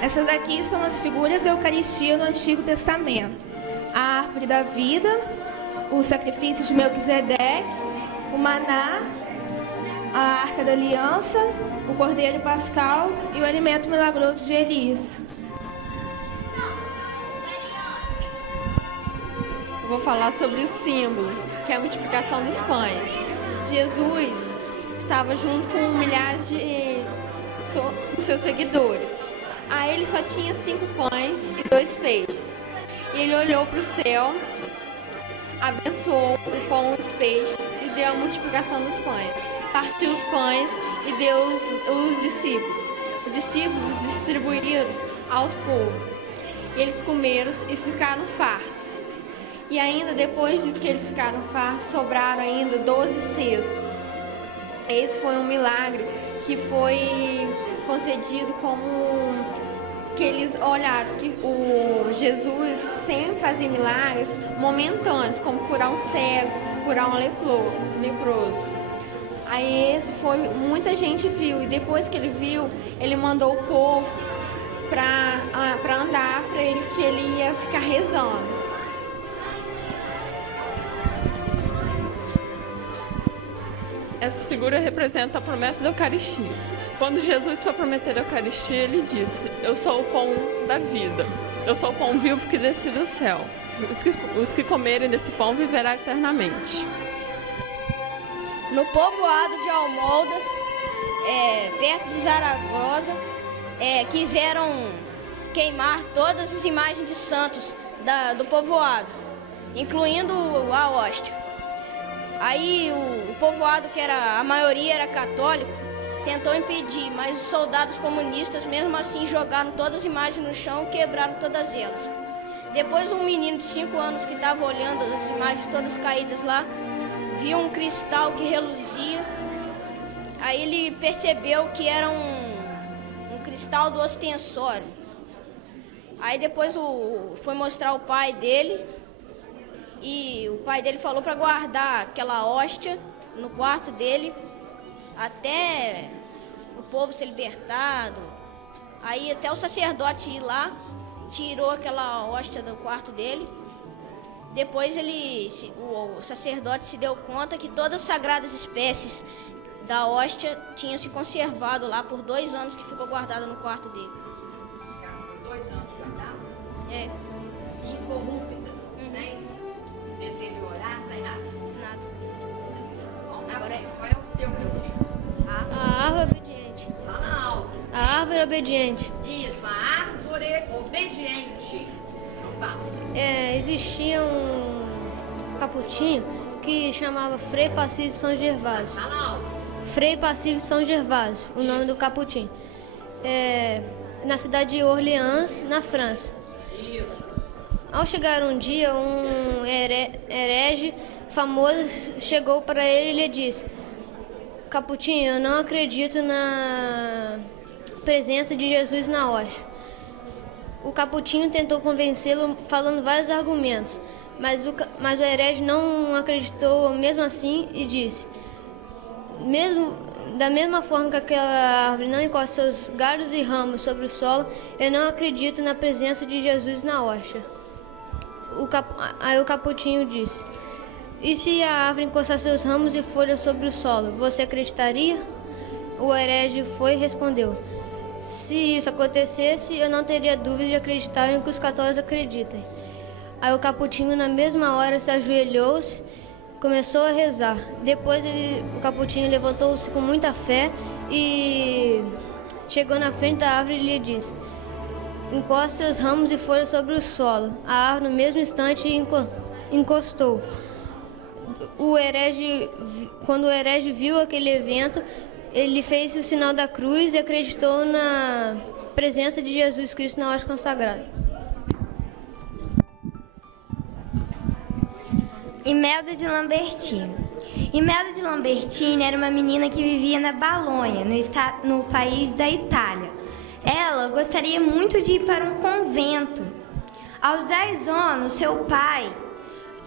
Essas aqui são as figuras da Eucaristia no Antigo Testamento. A árvore da vida, o sacrifício de Melquisedeque, o maná, a arca da aliança, o cordeiro pascal e o alimento milagroso de Elias. Eu vou falar sobre o símbolo, que é a multiplicação dos pães. Jesus estava junto com milhares de seus seguidores. A ele só tinha 5 pães e 2 peixes. E ele olhou para o céu, abençoou o pão e os peixes e deu a multiplicação dos pães. Partiu os pães e deu os discípulos. Os discípulos distribuíram ao povo. E eles comeram e ficaram fartos. E ainda depois de que eles ficaram fartos, sobraram ainda 12 cestos. Esse foi um milagre que foi concedido como que eles olharam que o Jesus sempre fazia milagres momentâneos, como curar um cego, curar um leproso. Aí esse foi, muita gente viu, e depois que ele viu, ele mandou o povo para andar para ele, que ele ia ficar rezando. Essa figura representa a promessa da Eucaristia. Quando Jesus foi prometer a Eucaristia, ele disse: eu sou o pão da vida, eu sou o pão vivo que desce do céu. Os que comerem desse pão viverão eternamente. No povoado de Almolda, perto de Zaragoza, quiseram queimar todas as imagens de santos do povoado, incluindo a hóstia. Aí o povoado, que a maioria era católico, tentou impedir, mas os soldados comunistas mesmo assim jogaram todas as imagens no chão e quebraram todas elas. Depois um menino de 5 anos que estava olhando as imagens todas caídas lá, viu um cristal que reluzia. Aí ele percebeu que era um cristal do ostensório. Aí depois foi mostrar o pai dele, e o pai dele falou para guardar aquela hóstia no quarto dele até o povo ser libertado. Aí até o sacerdote ir lá, tirou aquela hóstia do quarto dele. Depois o sacerdote se deu conta que todas as sagradas espécies da hóstia tinham se conservado lá por 2 anos, que ficou guardada no quarto dele. Ficaram por 2 anos guardadas? É. Incorruptas, sem deteriorar, sem nada? Nada. Vamos pra frente. Qual é o seu, meu filho? A árvore obediente. Fala alto. A árvore obediente. Isso, a árvore obediente. Então fala. Existia um capuchinho que chamava Frei Pacífico São Gervásio. Fala alto. Frei Pacífico São Gervásio, o nome do capuchinho. Na cidade de Orleans, na França. Isso. Ao chegar um dia, um herege famoso chegou para ele e lhe disse: Capuchinho, eu não acredito na presença de Jesus na hóstia. O Capuchinho tentou convencê-lo falando vários argumentos, mas o herege não acreditou mesmo assim e disse: da mesma forma que aquela árvore não encosta seus galhos e ramos sobre o solo, eu não acredito na presença de Jesus na hóstia. Aí o Capuchinho disse: e se a árvore encostar seus ramos e folhas sobre o solo, você acreditaria? O herege foi e respondeu: se isso acontecesse, eu não teria dúvida de acreditar em que os católicos acreditem. Aí o Capuchinho, na mesma hora, se ajoelhou-se, começou a rezar. Depois o Capuchinho levantou-se com muita fé e chegou na frente da árvore e lhe disse: encoste seus ramos e folhas sobre o solo. A árvore no mesmo instante encostou. Quando o herege viu aquele evento, ele fez o sinal da cruz e acreditou na presença de Jesus Cristo na hóstia consagrada. Imelda de Lambertini. Imelda de Lambertini era uma menina que vivia na Balônia, no país da Itália. Ela gostaria muito de ir para um convento. Aos 10 anos, seu pai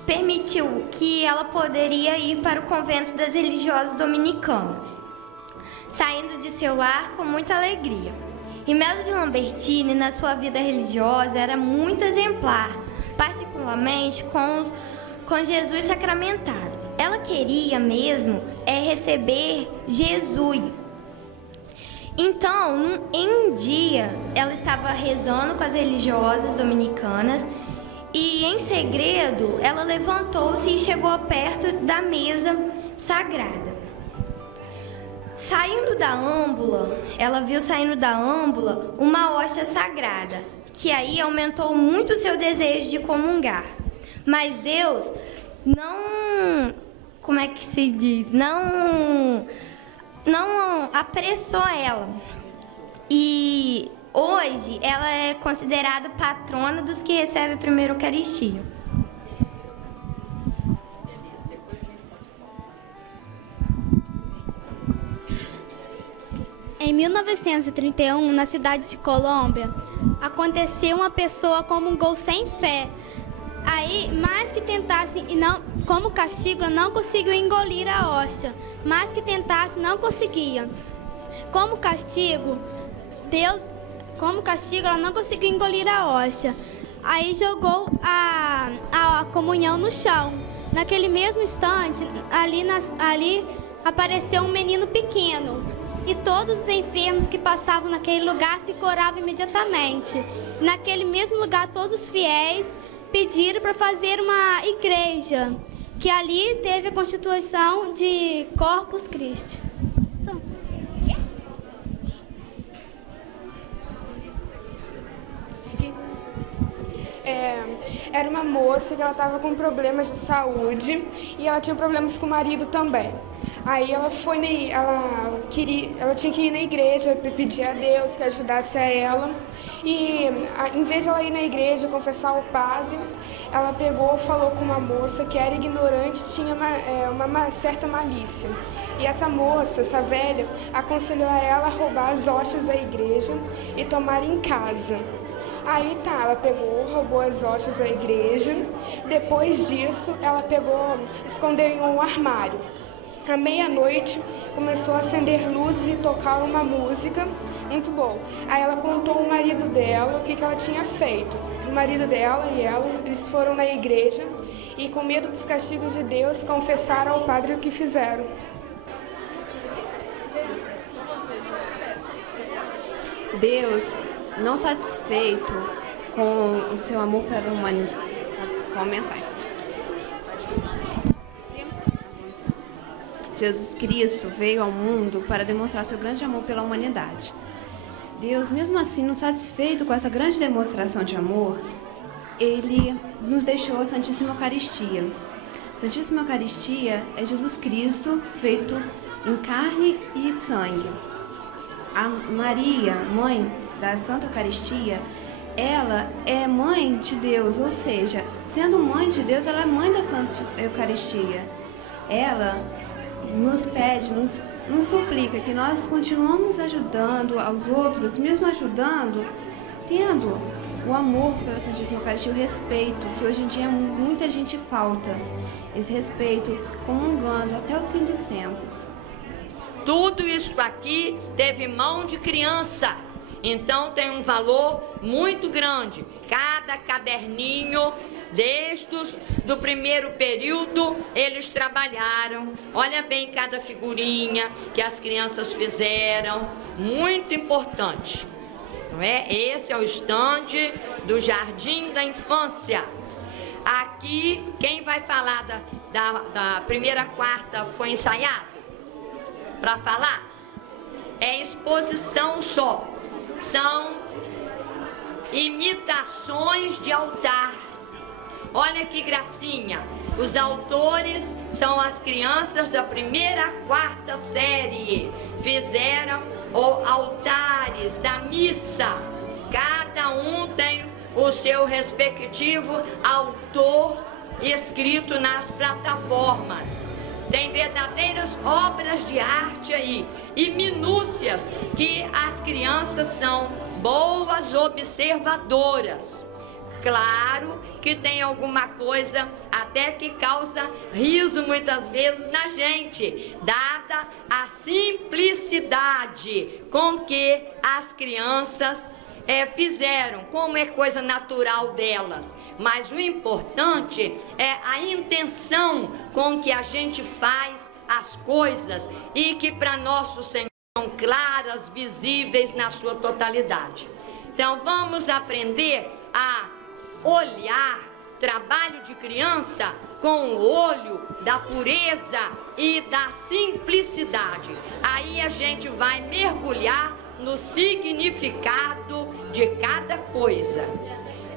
permitiu que ela poderia ir para o convento das religiosas dominicanas, saindo de seu lar com muita alegria. Imelda de Lambertini, na sua vida religiosa, era muito exemplar, particularmente com Jesus sacramentado. Ela queria mesmo receber Jesus. Então, em um dia, ela estava rezando com as religiosas dominicanas e, em segredo, ela levantou-se e chegou perto da mesa sagrada. Ela viu saindo da âmbula uma hóstia sagrada, que aí aumentou muito o seu desejo de comungar. Mas Deus não apressou ela. E hoje ela é considerada patrona dos que recebem a primeira Eucaristia. Em 1931, na cidade de Colômbia, aconteceu uma pessoa comungou sem fé. Aí, mais que tentasse e não, como castigo, ela não conseguiu engolir a hóstia. Mais que tentasse, não conseguia. Como castigo, ela não conseguiu engolir a hóstia. Aí jogou a comunhão no chão. Naquele mesmo instante, ali apareceu um menino pequeno. E todos os enfermos que passavam naquele lugar se curavam imediatamente. Naquele mesmo lugar, todos os fiéis pediram para fazer uma igreja, que ali teve a constituição de Corpus Christi. era uma moça que ela estava com problemas de saúde e ela tinha problemas com o marido também. Aí ela tinha que ir na igreja para pedir a Deus que ajudasse a ela. E em vez de ela ir na igreja confessar ao padre, ela falou com uma moça que era ignorante e tinha uma certa malícia. E essa moça, essa velha, aconselhou a ela a roubar as hóstias da igreja e tomar em casa. Aí ela roubou as hóstias da igreja. Depois disso, ela escondeu em um armário. À meia-noite, começou a acender luzes e tocar uma música muito boa. Aí ela contou ao marido dela o que ela tinha feito. O marido dela e eles foram na igreja e, com medo dos castigos de Deus, confessaram ao padre o que fizeram. Deus, não satisfeito com o seu amor pela humanidade. Vou aumentar. Jesus Cristo veio ao mundo para demonstrar seu grande amor pela humanidade. Deus, mesmo assim, não satisfeito com essa grande demonstração de amor, Ele nos deixou a Santíssima Eucaristia. A Santíssima Eucaristia é Jesus Cristo feito em carne e sangue. A Maria, mãe da Santa Eucaristia, ela é mãe de Deus, ou seja, sendo mãe de Deus, ela é mãe da Santa Eucaristia. Ela nos pede, nos suplica que nós continuamos ajudando aos outros, mesmo ajudando, tendo o amor pela Santíssima Eucaristia, o respeito, que hoje em dia muita gente falta, esse respeito, comungando até o fim dos tempos. Tudo isso aqui teve mão de criança, então tem um valor muito grande. Cada caderninho, desde do primeiro período, eles trabalharam. Olha bem cada figurinha que as crianças fizeram, muito importante. Não é? Esse é o estande do Jardim da Infância. Aqui, quem vai falar da primeira quarta foi ensaiado? Para falar? É exposição só. São imitações de altar. Olha que gracinha. Os autores são as crianças da primeira à quarta série. Fizeram altares da missa. Cada um tem o seu respectivo autor escrito nas plataformas. Tem verdadeiras obras de arte aí e minúcias que as crianças são boas observadoras. Claro que tem alguma coisa até que causa riso muitas vezes na gente, dada a simplicidade com que as crianças fizeram, como é coisa natural delas. Mas o importante é a intenção com que a gente faz as coisas e que para nosso Senhor são claras, visíveis na sua totalidade. Então vamos aprender a olhar trabalho de criança com o olho da pureza e da simplicidade. Aí a gente vai mergulhar no significado de cada coisa.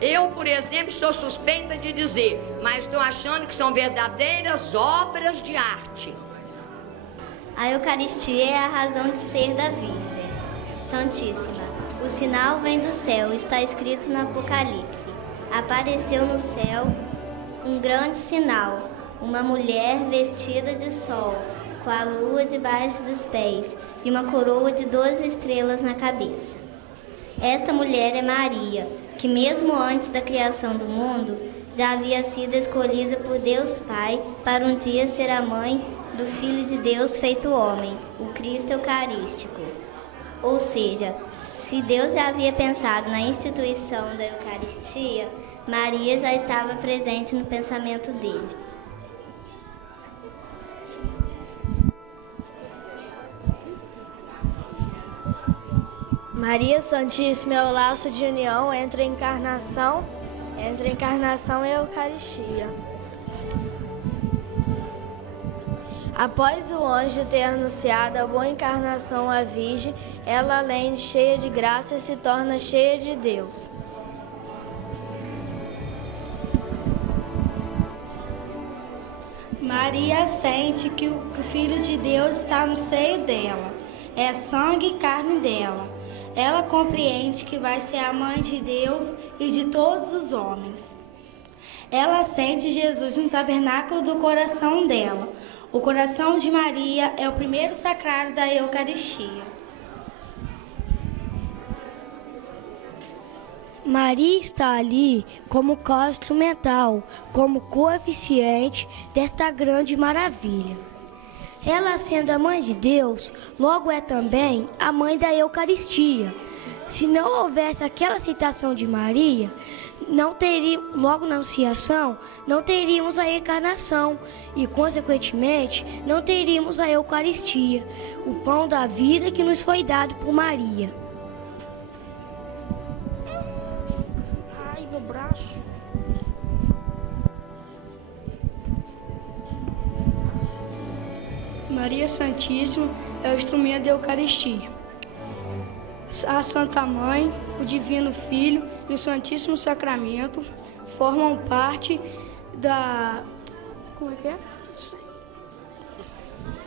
Eu, por exemplo, sou suspeita de dizer, mas estou achando que são verdadeiras obras de arte. A Eucaristia é a razão de ser da Virgem Santíssima. O sinal vem do céu, está escrito no Apocalipse. Apareceu no céu um grande sinal, uma mulher vestida de sol, com a lua debaixo dos pés e uma coroa de 12 estrelas na cabeça. Esta mulher é Maria, que mesmo antes da criação do mundo, já havia sido escolhida por Deus Pai para um dia ser a mãe do Filho de Deus feito homem, o Cristo Eucarístico. Ou seja, se Deus já havia pensado na instituição da Eucaristia, Maria já estava presente no pensamento dele. Maria Santíssima é o laço de união entre a encarnação e a Eucaristia. Após o anjo ter anunciado a boa encarnação à Virgem, ela, além de cheia de graça, se torna cheia de Deus. Maria sente que o Filho de Deus está no seio dela, é sangue e carne dela. Ela compreende que vai ser a mãe de Deus e de todos os homens. Ela sente Jesus no tabernáculo do coração dela. O coração de Maria é o primeiro sacrário da Eucaristia. Maria está ali como causa instrumental, como coeficiente desta grande maravilha. Ela, sendo a mãe de Deus, logo é também a mãe da Eucaristia. Se não houvesse aquela citação de Maria, logo na Anunciação, não teríamos a encarnação e, consequentemente, não teríamos a Eucaristia, o pão da vida que nos foi dado por Maria. Ai, meu braço. Maria Santíssima é o instrumento da Eucaristia. A Santa Mãe, o Divino Filho e o Santíssimo Sacramento formam parte da... Como é que é?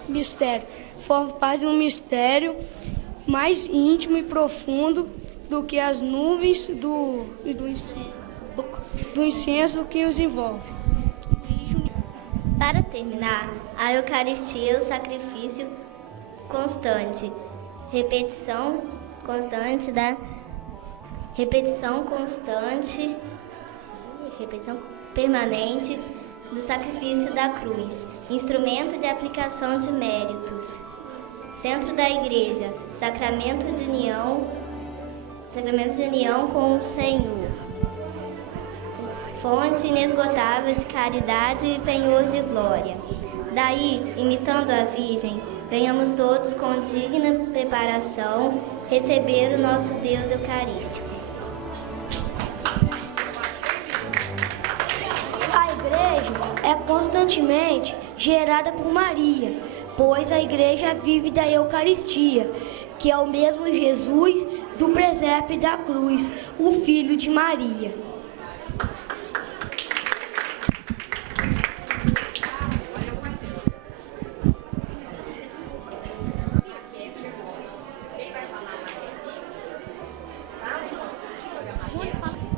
Mistério. Formam parte de um mistério mais íntimo e profundo do que as nuvens do incenso que os envolve. Para terminar, a Eucaristia é o sacrifício constante, repetição permanente do sacrifício da cruz, instrumento de aplicação de méritos, centro da Igreja, sacramento de união com o Senhor, fonte inesgotável de caridade e penhor de glória. Daí, imitando a Virgem, venhamos todos com digna preparação receber o nosso Deus Eucarístico. A Igreja é constantemente gerada por Maria, pois a Igreja vive da Eucaristia, que é o mesmo Jesus do presépio e da cruz, o Filho de Maria.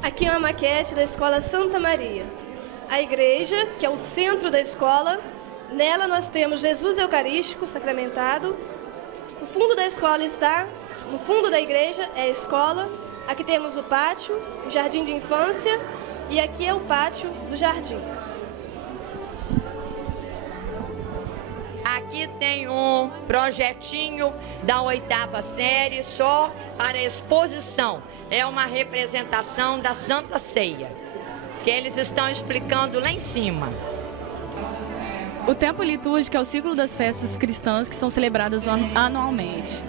Aqui é uma maquete da Escola Santa Maria. A igreja, que é o centro da escola, nela nós temos Jesus Eucarístico sacramentado. O fundo da escola está, no fundo da igreja é a escola. Aqui temos o pátio, o jardim de infância e aqui é o pátio do jardim. Aqui tem um projetinho da 8ª série só para exposição. É uma representação da Santa Ceia, que eles estão explicando lá em cima. O tempo litúrgico é o ciclo das festas cristãs que são celebradas anualmente.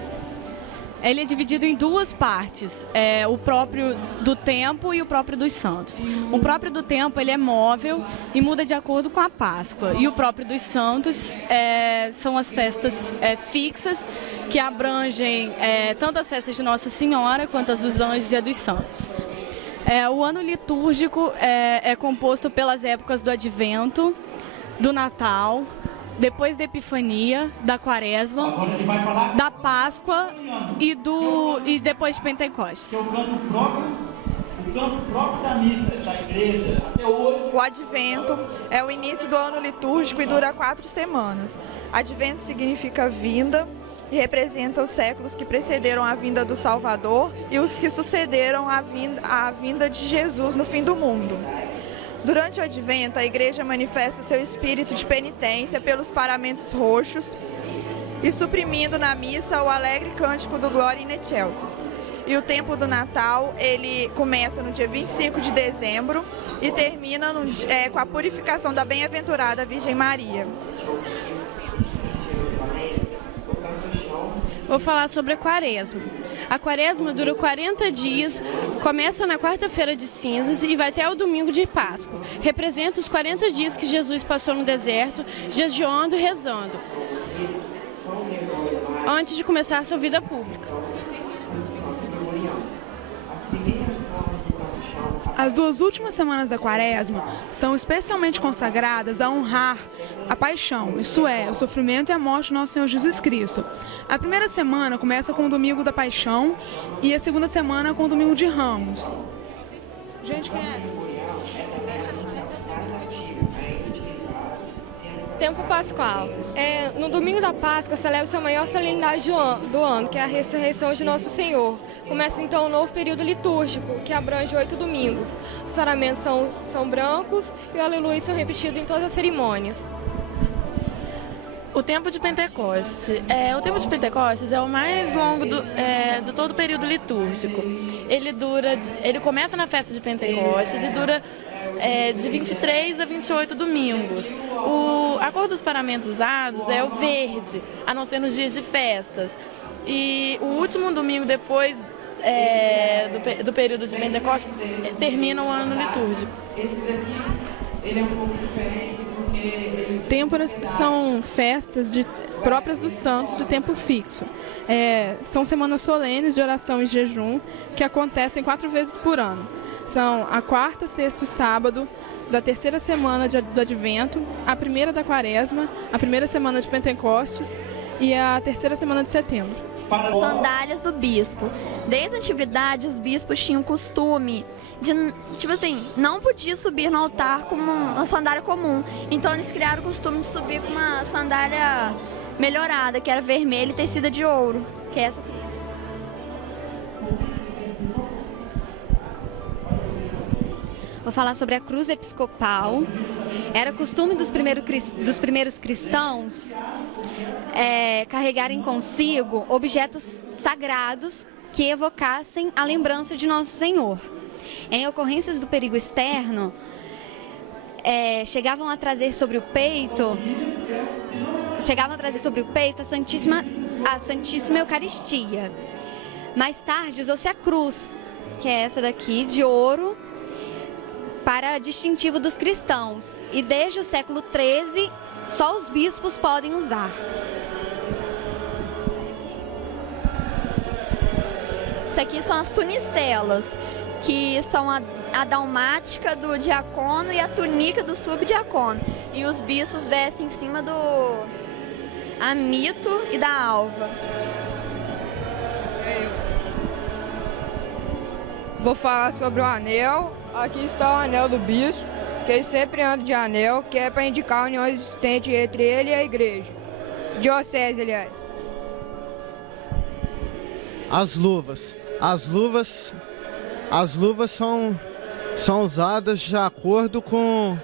Ele é dividido em duas partes, o próprio do tempo e o próprio dos santos. O próprio do tempo ele é móvel e muda de acordo com a Páscoa. E o próprio dos santos são as festas fixas que abrangem tanto as festas de Nossa Senhora quanto as dos anjos e a dos santos. O ano litúrgico é composto pelas épocas do Advento, do Natal, depois da Epifania, da Quaresma, da Páscoa e depois de Pentecostes. O canto próprio da missa da igreja até hoje. O Advento é o início do ano litúrgico e dura 4 semanas. Advento significa vinda e representa os séculos que precederam a vinda do Salvador e os que sucederam a vinda de Jesus no fim do mundo. Durante o Advento, a Igreja manifesta seu espírito de penitência pelos paramentos roxos e suprimindo na missa o alegre cântico do Glória in Excelsis. E o tempo do Natal, ele começa no dia 25 de dezembro e termina com a purificação da bem-aventurada Virgem Maria. Vou falar sobre a Quaresma. A Quaresma dura 40 dias, começa na quarta-feira de cinzas e vai até o domingo de Páscoa. Representa os 40 dias que Jesus passou no deserto, jejuando e rezando, antes de começar a sua vida pública. As 2 últimas semanas da Quaresma são especialmente consagradas a honrar a paixão, isto é, o sofrimento e a morte de nosso Senhor Jesus Cristo. A primeira semana começa com o Domingo da Paixão e a segunda semana com o Domingo de Ramos. Gente, quem é? Tempo pascual. No domingo da Páscoa celebra-se a maior solenidade do ano, que é a ressurreição de Nosso Senhor. Começa então um novo período litúrgico, que abrange 8 domingos. Os paramentos são brancos e o aleluia são repetidos em todas as cerimônias. O tempo de Pentecostes. O tempo de Pentecostes é o mais longo de todo o período litúrgico. Ele começa na festa de Pentecostes e dura de 23 a 28 domingos. A cor dos paramentos usados é o verde, a não ser nos dias de festas. E o último domingo depois do período de Pentecostes termina o ano litúrgico. Ele é um pouco diferente porque... Têmporas são festas próprias dos santos de tempo fixo. São semanas solenes de oração e jejum que acontecem 4 vezes por ano. São a 4ª, 6ª e sábado da 3ª semana do Advento, a 1ª da Quaresma, a 1ª semana de Pentecostes e a 3ª semana de setembro. Sandálias do bispo. Desde a antiguidade, os bispos tinham costume de, não podia subir no altar com uma sandália comum. Então eles criaram o costume de subir com uma sandália melhorada, que era vermelha e tecida de ouro, que é essa aqui. Vou falar sobre a cruz episcopal. Era costume dos primeiros cristãos carregarem consigo objetos sagrados que evocassem a lembrança de Nosso Senhor. Em ocorrências do perigo externo, chegavam a trazer sobre o peito a Santíssima Eucaristia. Mais tarde usou-se a cruz, que é essa daqui, de ouro, para distintivo dos cristãos. E desde o século XIII, só os bispos podem usar. Isso aqui são as tunicelas, que são a dalmática do diacono e a túnica do subdiacono. E os bispos vestem em cima do amito e da alva. Vou falar sobre o anel. Aqui está o anel do bispo, que ele sempre anda de anel, que é para indicar a união existente entre ele e a igreja. Diocese, aliás. As luvas. As luvas são usadas de acordo com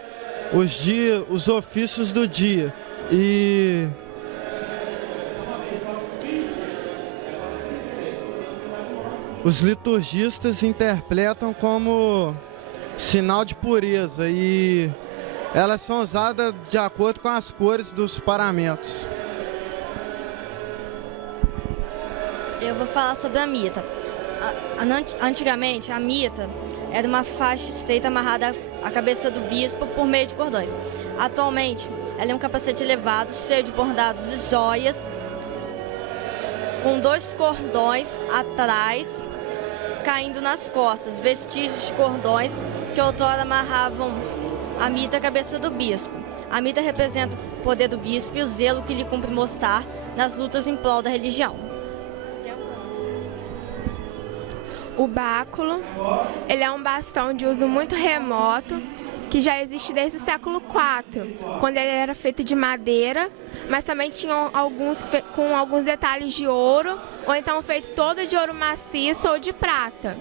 os ofícios do dia. E os liturgistas interpretam como sinal de pureza e elas são usadas de acordo com as cores dos paramentos. Eu vou falar sobre a mita. Antigamente, a mita era uma faixa estreita amarrada à cabeça do bispo por meio de cordões. Atualmente, ela é um capacete elevado, cheio de bordados e joias, com 2 cordões atrás, caindo nas costas, vestígios de cordões que outrora amarravam a mita à cabeça do bispo. A mita representa o poder do bispo e o zelo que lhe cumpre mostrar nas lutas em prol da religião. O báculo, ele é um bastão de uso muito remoto, que já existe desde o século IV, quando ele era feito de madeira, mas também tinha com alguns detalhes de ouro, ou então feito todo de ouro maciço ou de prata.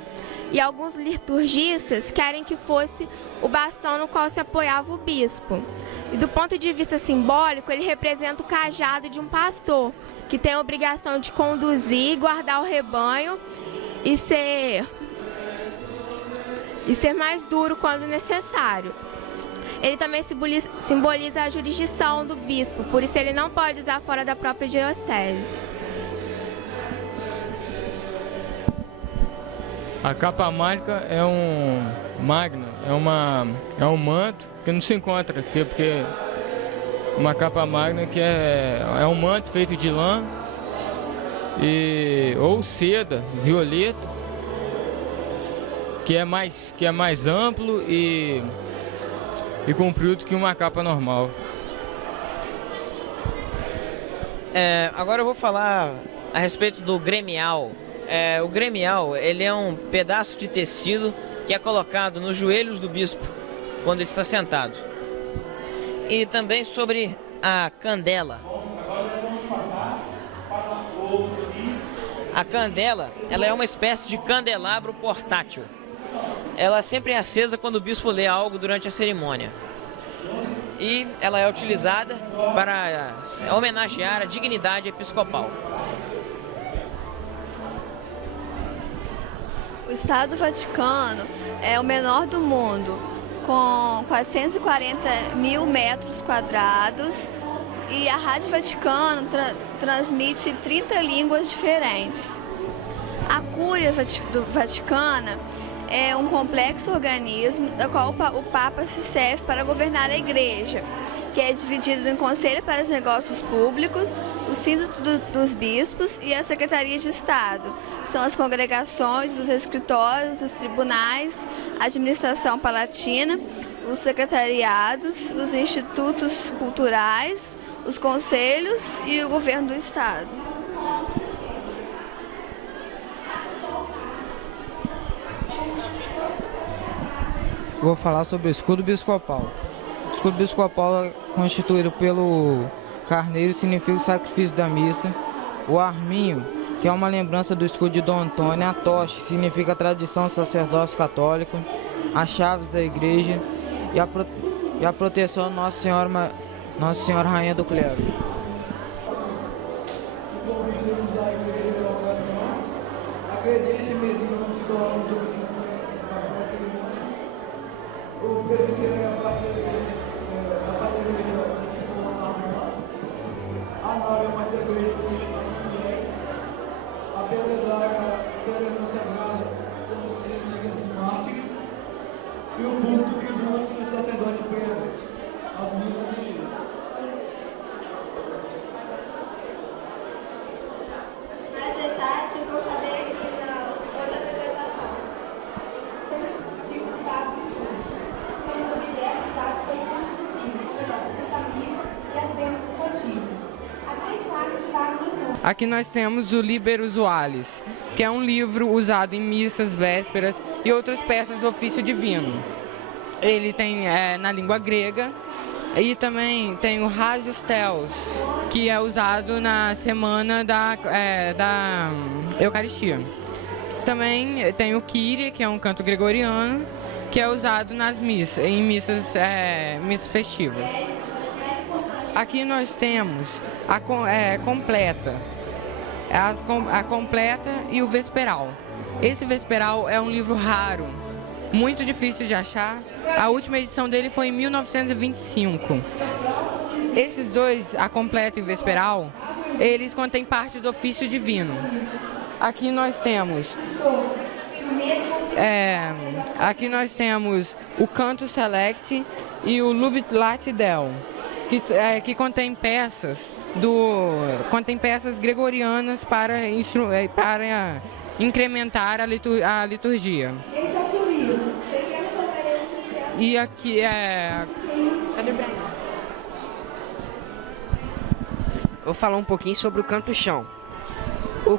E alguns liturgistas querem que fosse o bastão no qual se apoiava o bispo. E do ponto de vista simbólico, ele representa o cajado de um pastor, que tem a obrigação de conduzir e guardar o rebanho, e ser mais duro quando necessário. Ele também simboliza a jurisdição do bispo, por isso ele não pode usar fora da própria diocese. A capa mágica é um manto que não se encontra aqui, porque uma capa magna que é um manto feito de lã ou seda, violeta, que é mais amplo e comprido que uma capa normal. Agora eu vou falar a respeito do gremial. O gremial, ele é um pedaço de tecido que é colocado nos joelhos do bispo quando ele está sentado. E também sobre a candela. A candela, ela é uma espécie de candelabro portátil. Ela sempre é acesa quando o bispo lê algo durante a cerimônia. E ela é utilizada para homenagear a dignidade episcopal. O Estado do Vaticano é o menor do mundo, com 440 mil metros quadrados, e a Rádio Vaticano transmite 30 línguas diferentes. A Cúria Vaticana é um complexo organismo da qual o Papa se serve para governar a Igreja, que é dividido em Conselho para os Negócios Públicos, o Sínodo dos Bispos e a Secretaria de Estado. São as congregações, os escritórios, os tribunais, a administração palatina, os secretariados, os institutos culturais, os conselhos e o governo do Estado. Vou falar sobre o escudo biscopal. O escudo biscopal é constituído pelo carneiro, significa o sacrifício da missa. O arminho, que é uma lembrança do escudo de Dom Antônio. A tocha, que significa a tradição do sacerdócio católico. As chaves da igreja e a proteção de Nossa Senhora Rainha do Clero. E o público do tribuno do sacerdote prego, as missas de Deus. Mais detalhes, vocês vão saber aqui na outra apresentação. Tipo prático, são os objetos dados pelo disciplina, a missa e as bênçãos contínuas. Há 3 partes de cada minuto. Aqui nós temos o Liber Usualis, que é um livro usado em missas, vésperas e outras peças do ofício divino. Ele tem na língua grega e também tem o Hagios Theos, que é usado na semana da Eucaristia. Também tem o Kyrie, que é um canto gregoriano, que é usado nas missas, em missas festivas. Aqui nós temos a completa. A completa e o vesperal. Esse vesperal é um livro raro, muito difícil de achar. A última edição dele foi em 1925. Esses dois, a completa e o vesperal, eles contêm parte do ofício divino. Aqui nós temos o Canto Select e o Lubit Late Deo, que contém peças gregorianas para incrementar a liturgia. E aqui cadê o Brian? Vou falar um pouquinho sobre o canto-chão. O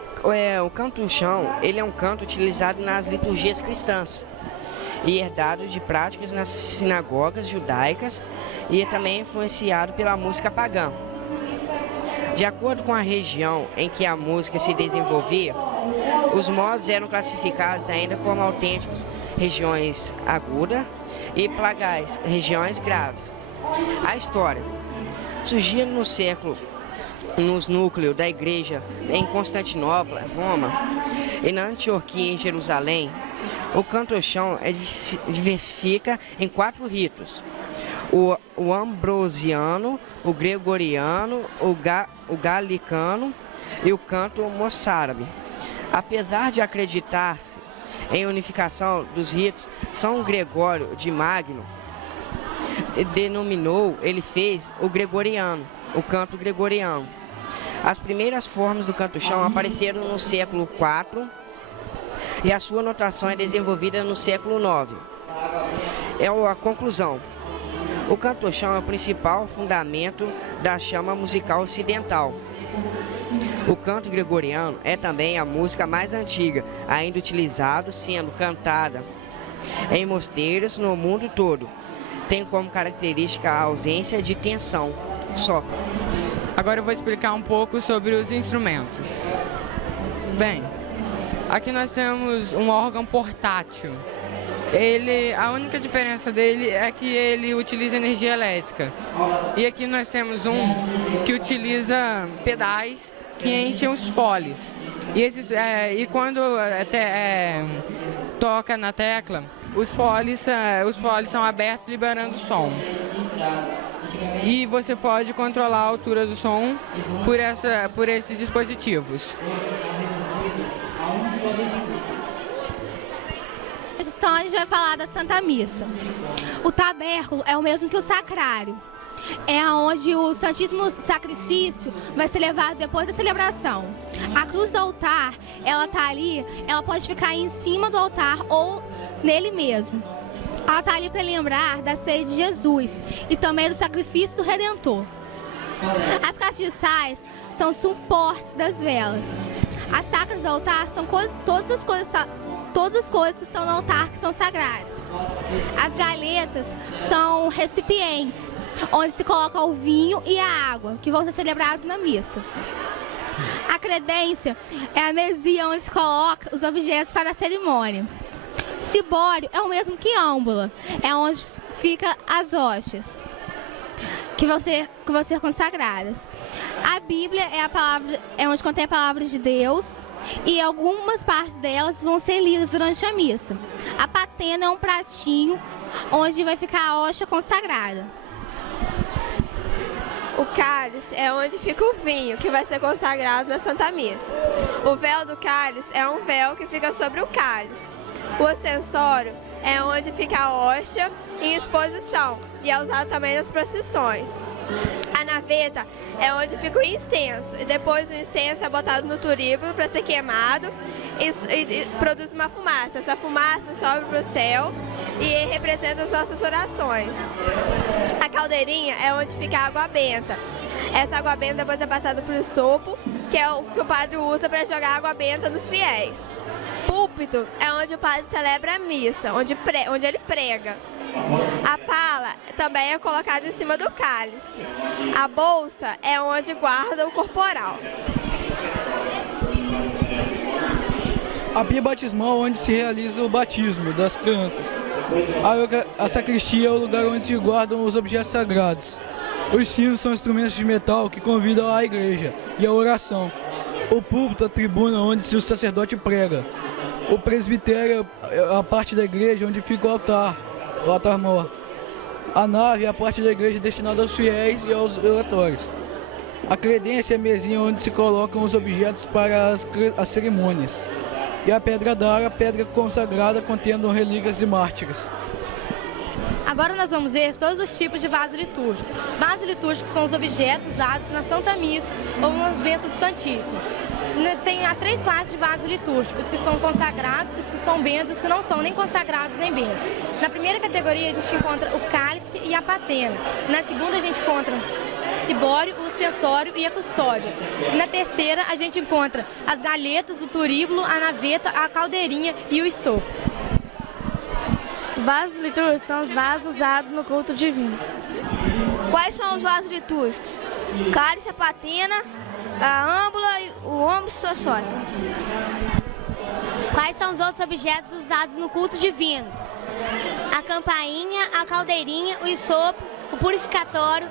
canto-chão, ele é um canto utilizado nas liturgias cristãs e herdado de práticas nas sinagogas judaicas e também influenciado pela música pagã. De acordo com a região em que a música se desenvolvia, os modos eram classificados ainda como autênticos, regiões aguda, e plagais, regiões graves. A história surgia nos núcleos da igreja em Constantinopla, Roma, e na Antioquia, em Jerusalém. O canto-chão diversifica em 4 ritos: o ambrosiano, o gregoriano, o galicano e o canto moçárabe. Apesar de acreditar-se em unificação dos ritos, São Gregório de Magno ele fez o gregoriano, o canto gregoriano. As primeiras formas do canto-chão apareceram no século IV, e a sua notação é desenvolvida no século IX. É a conclusão. O canto-chão é o principal fundamento da chama musical ocidental. O canto gregoriano é também a música mais antiga, ainda utilizada, sendo cantada em mosteiros no mundo todo. Tem como característica a ausência de tensão. Só. Agora eu vou explicar um pouco sobre os instrumentos. Bem, aqui nós temos um órgão portátil. A única diferença dele é que ele utiliza energia elétrica. E aqui nós temos um que utiliza pedais que enchem os foles. E quando toca na tecla, os foles são abertos, liberando som. E você pode controlar a altura do som por esses dispositivos. Então a gente vai falar da Santa Missa. O tabernáculo é o mesmo que o sacrário. É onde o Santíssimo Sacrifício vai ser levado depois da celebração. A cruz do altar, ela tá ali, ela pode ficar em cima do altar ou nele mesmo. Ela tá ali para lembrar da ceia de Jesus e também do sacrifício do Redentor. As castiçais são suportes das velas. As sacras do altar são todas as coisas que estão no altar que são sagradas. As galetas são recipientes, onde se coloca o vinho e a água, que vão ser celebrados na missa. A credência é a mesinha onde se coloca os objetos para a cerimônia. Cibório é o mesmo que âmbula, é onde fica as hóstias, que vão ser consagradas. A Bíblia é onde contém a palavra de Deus, e algumas partes delas vão ser lidas durante a missa. A patena é um pratinho onde vai ficar a hóstia consagrada. O cálice é onde fica o vinho, que vai ser consagrado na Santa Missa. O véu do cálice é um véu que fica sobre o cálice. O acessório é onde fica a hóstia em exposição e é usado também nas procissões. A naveta é onde fica o incenso e depois o incenso é botado no turíbulo para ser queimado e produz uma fumaça. Essa fumaça sobe para o céu e representa as nossas orações. A caldeirinha é onde fica a água benta. Essa água benta depois é passada para o sopo, que é o que o padre usa para jogar água benta nos fiéis. Púlpito é onde o padre celebra a missa, onde ele prega. A pala também é colocada em cima do cálice. A bolsa é onde guarda o corporal. A pia batismal, onde se realiza o batismo das crianças. A sacristia é o lugar onde se guardam os objetos sagrados. Os sinos são instrumentos de metal que convidam à igreja e à oração. O púlpito é a tribuna onde o sacerdote prega. O presbitério é a parte da igreja onde fica o altar-mor. A nave é a parte da igreja destinada aos fiéis e aos oratórios. A credência é a mesinha onde se colocam os objetos para as cerimônias. E a pedra d'ara, a pedra consagrada contendo relíquias de mártires. Agora nós vamos ver todos os tipos de vaso litúrgico. Vaso litúrgico são os objetos usados na Santa Missa ou na bênção do Santíssimo. Há 3 classes de vasos litúrgicos, os que são consagrados, os que são bênçãos, os que não são nem consagrados nem bênçãos. Na primeira categoria a gente encontra o cálice e a patena. Na segunda a gente encontra o cibório, o ostensório e a custódia. E na terceira a gente encontra as galetas, o turíbulo, a naveta, a caldeirinha e o issopo. Vasos litúrgicos são os vasos usados no culto divino. Quais são os vasos litúrgicos? Cálice, a patena, a âmbula e o ombro ostensório. Quais são os outros objetos usados no culto divino? A campainha, a caldeirinha, o issopo, o purificatório,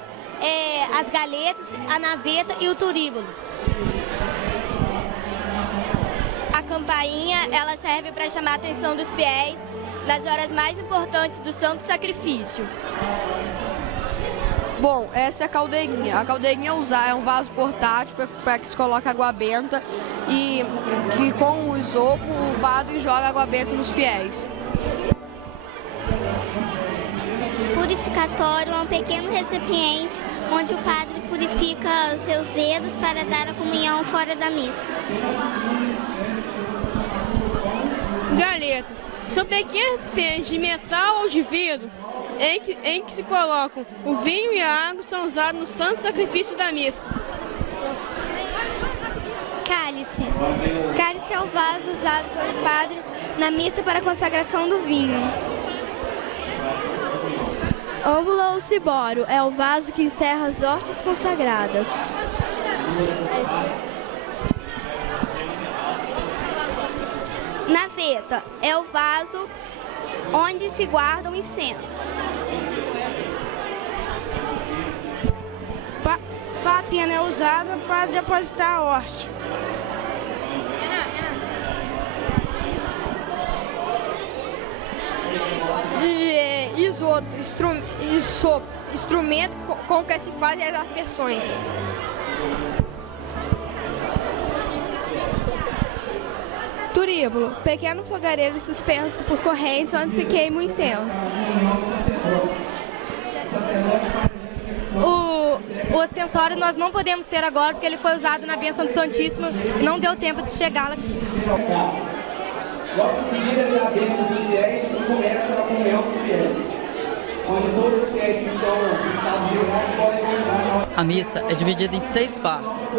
as galetas, a naveta e o turíbulo. A campainha, ela serve para chamar a atenção dos fiéis nas horas mais importantes do Santo Sacrifício. Bom, essa é a caldeirinha. A caldeirinha é um vaso portátil para que se coloque água benta e que com o isopo o padre joga água benta nos fiéis. Purificatório é um pequeno recipiente onde o padre purifica seus dedos para dar a comunhão fora da missa. São pequenos recipientes de metal ou de vidro em que se colocam o vinho e a água, são usados no santo sacrifício da missa. Cálice. Cálice é o vaso usado pelo padre na missa para a consagração do vinho. Âmbula ou cibório é o vaso que encerra as hortas consagradas. Naveta é o vaso onde se guarda o incenso. Batina é usada para depositar a hóstia. Isoto, instrumento com que se fazem as aspersões. Turíbulo, pequeno fogareiro suspenso por correntes onde se queima o incenso. O ostensório nós não podemos ter agora porque ele foi usado na bênção do Santíssimo e não deu tempo de chegar aqui. Logo em seguida, a bênção dos fiéis e começa a comunhão dos fiéis, onde todos os fiéis que estão no estado de unidade podem entrar. A missa é dividida em 6 partes.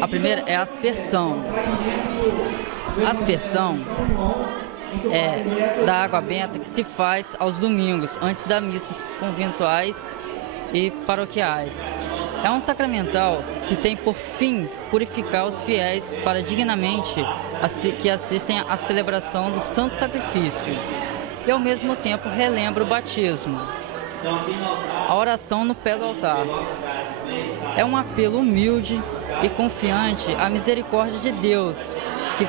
A primeira é a aspersão. A aspersão é da água benta que se faz aos domingos, antes das missas conventuais e paroquiais. É um sacramental que tem por fim purificar os fiéis para dignamente que assistem à celebração do Santo Sacrifício e ao mesmo tempo relembra o batismo. A oração no pé do altar é um apelo humilde e confiante à misericórdia de Deus, que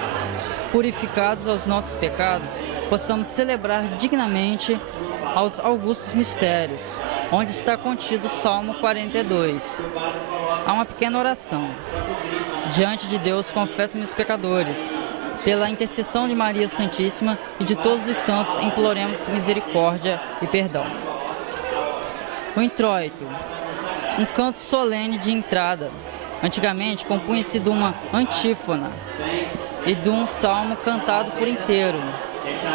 purificados aos nossos pecados, possamos celebrar dignamente aos augustos mistérios, onde está contido o Salmo 42. Há uma pequena oração. Diante de Deus confesso meus pecadores. Pela intercessão de Maria Santíssima e de todos os santos, imploremos misericórdia e perdão. O introito, um canto solene de entrada. Antigamente compunha-se de uma antífona e de um salmo cantado por inteiro,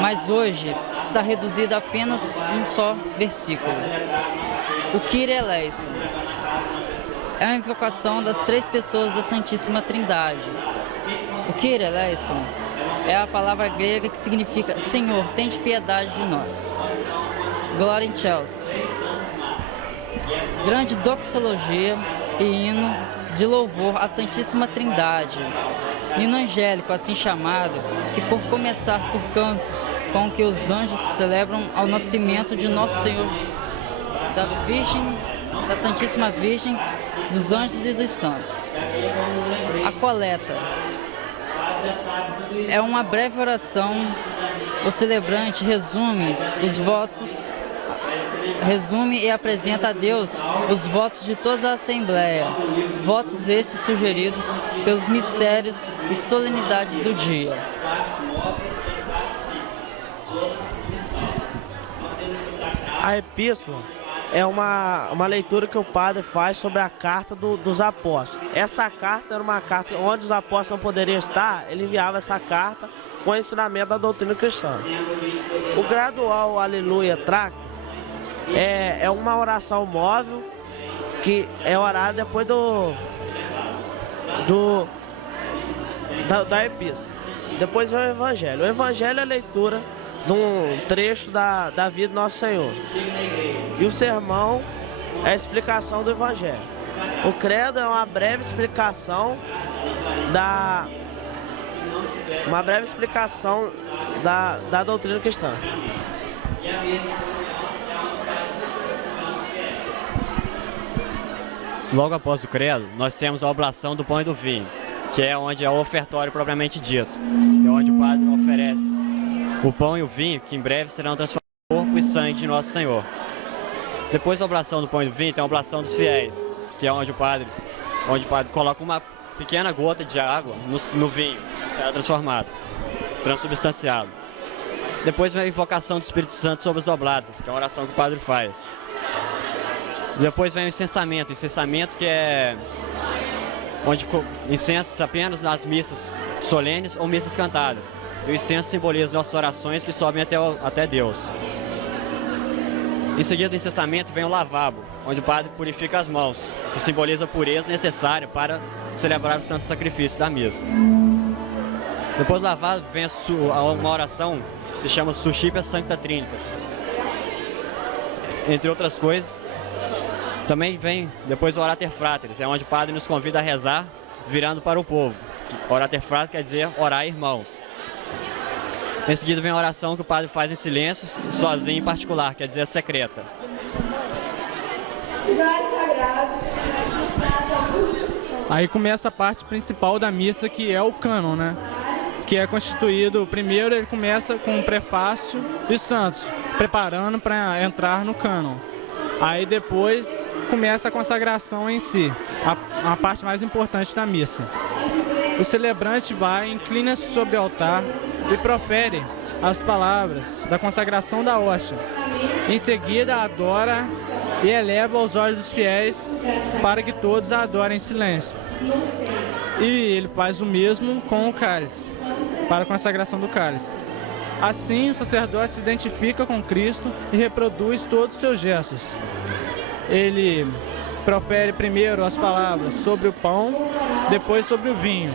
mas hoje está reduzido a apenas um só versículo. O Kyrie eleison é a invocação das 3 pessoas da Santíssima Trindade. O Kyrie eleison é a palavra grega que significa Senhor, tende piedade de nós. Glória in Excelsis. Grande doxologia e hino de louvor à Santíssima Trindade. Hino angélico, assim chamado, que por começar por cantos com que os anjos celebram ao nascimento de Nosso Senhor, da Virgem, da Santíssima Virgem, dos anjos e dos santos. A coleta é uma breve oração. O celebrante resume e apresenta a Deus os votos de toda a Assembleia, votos estes sugeridos pelos mistérios e solenidades do dia. A epístola é uma leitura que o padre faz sobre a carta dos apóstolos. Essa carta era uma carta onde os apóstolos não poderiam estar, ele enviava essa carta com o ensinamento da doutrina cristã. O gradual Aleluia Tracto é uma oração móvel que é orada depois da epístola. Depois vem o Evangelho. O Evangelho é a leitura de um trecho da vida do Nosso Senhor. E o sermão é a explicação do Evangelho. O credo é uma breve explicação da doutrina cristã. Logo após o credo, nós temos a oblação do pão e do vinho, que é onde é o ofertório propriamente dito. É onde o padre oferece o pão e o vinho, que em breve serão transformados em corpo e sangue de Nosso Senhor. Depois da oblação do pão e do vinho, tem a oblação dos fiéis, que é onde o padre coloca uma pequena gota de água no vinho, que será transformado, transubstanciado. Depois vem a invocação do Espírito Santo sobre os oblatos, que é a oração que o padre faz. Depois vem o incensamento que é onde incensos apenas nas missas solenes ou missas cantadas. E o incenso simboliza nossas orações que sobem até Deus. Em seguida do incensamento vem o lavabo, onde o padre purifica as mãos, que simboliza a pureza necessária para celebrar o santo sacrifício da missa. Depois do lavabo vem uma oração que se chama Suscipe Sancta Trinitas. Entre outras coisas, também vem depois o Orater Fratres, é onde o padre nos convida a rezar virando para o povo. Orater Fratres quer dizer orar irmãos. Em seguida vem a oração que o padre faz em silêncio, sozinho em particular, quer dizer secreta. Aí começa a parte principal da missa, que é o cânon, né? Que é constituído, primeiro ele começa com o prefácio dos santos, preparando para entrar no cânon. Aí depois começa a consagração em si, a parte mais importante da missa. O celebrante inclina-se sobre o altar e profere as palavras da consagração da hóstia. Em seguida, adora e eleva os olhos dos fiéis para que todos a adorem em silêncio. E ele faz o mesmo com o cálice, para a consagração do cálice. Assim, o sacerdote se identifica com Cristo e reproduz todos os seus gestos. Ele profere primeiro as palavras sobre o pão, depois sobre o vinho.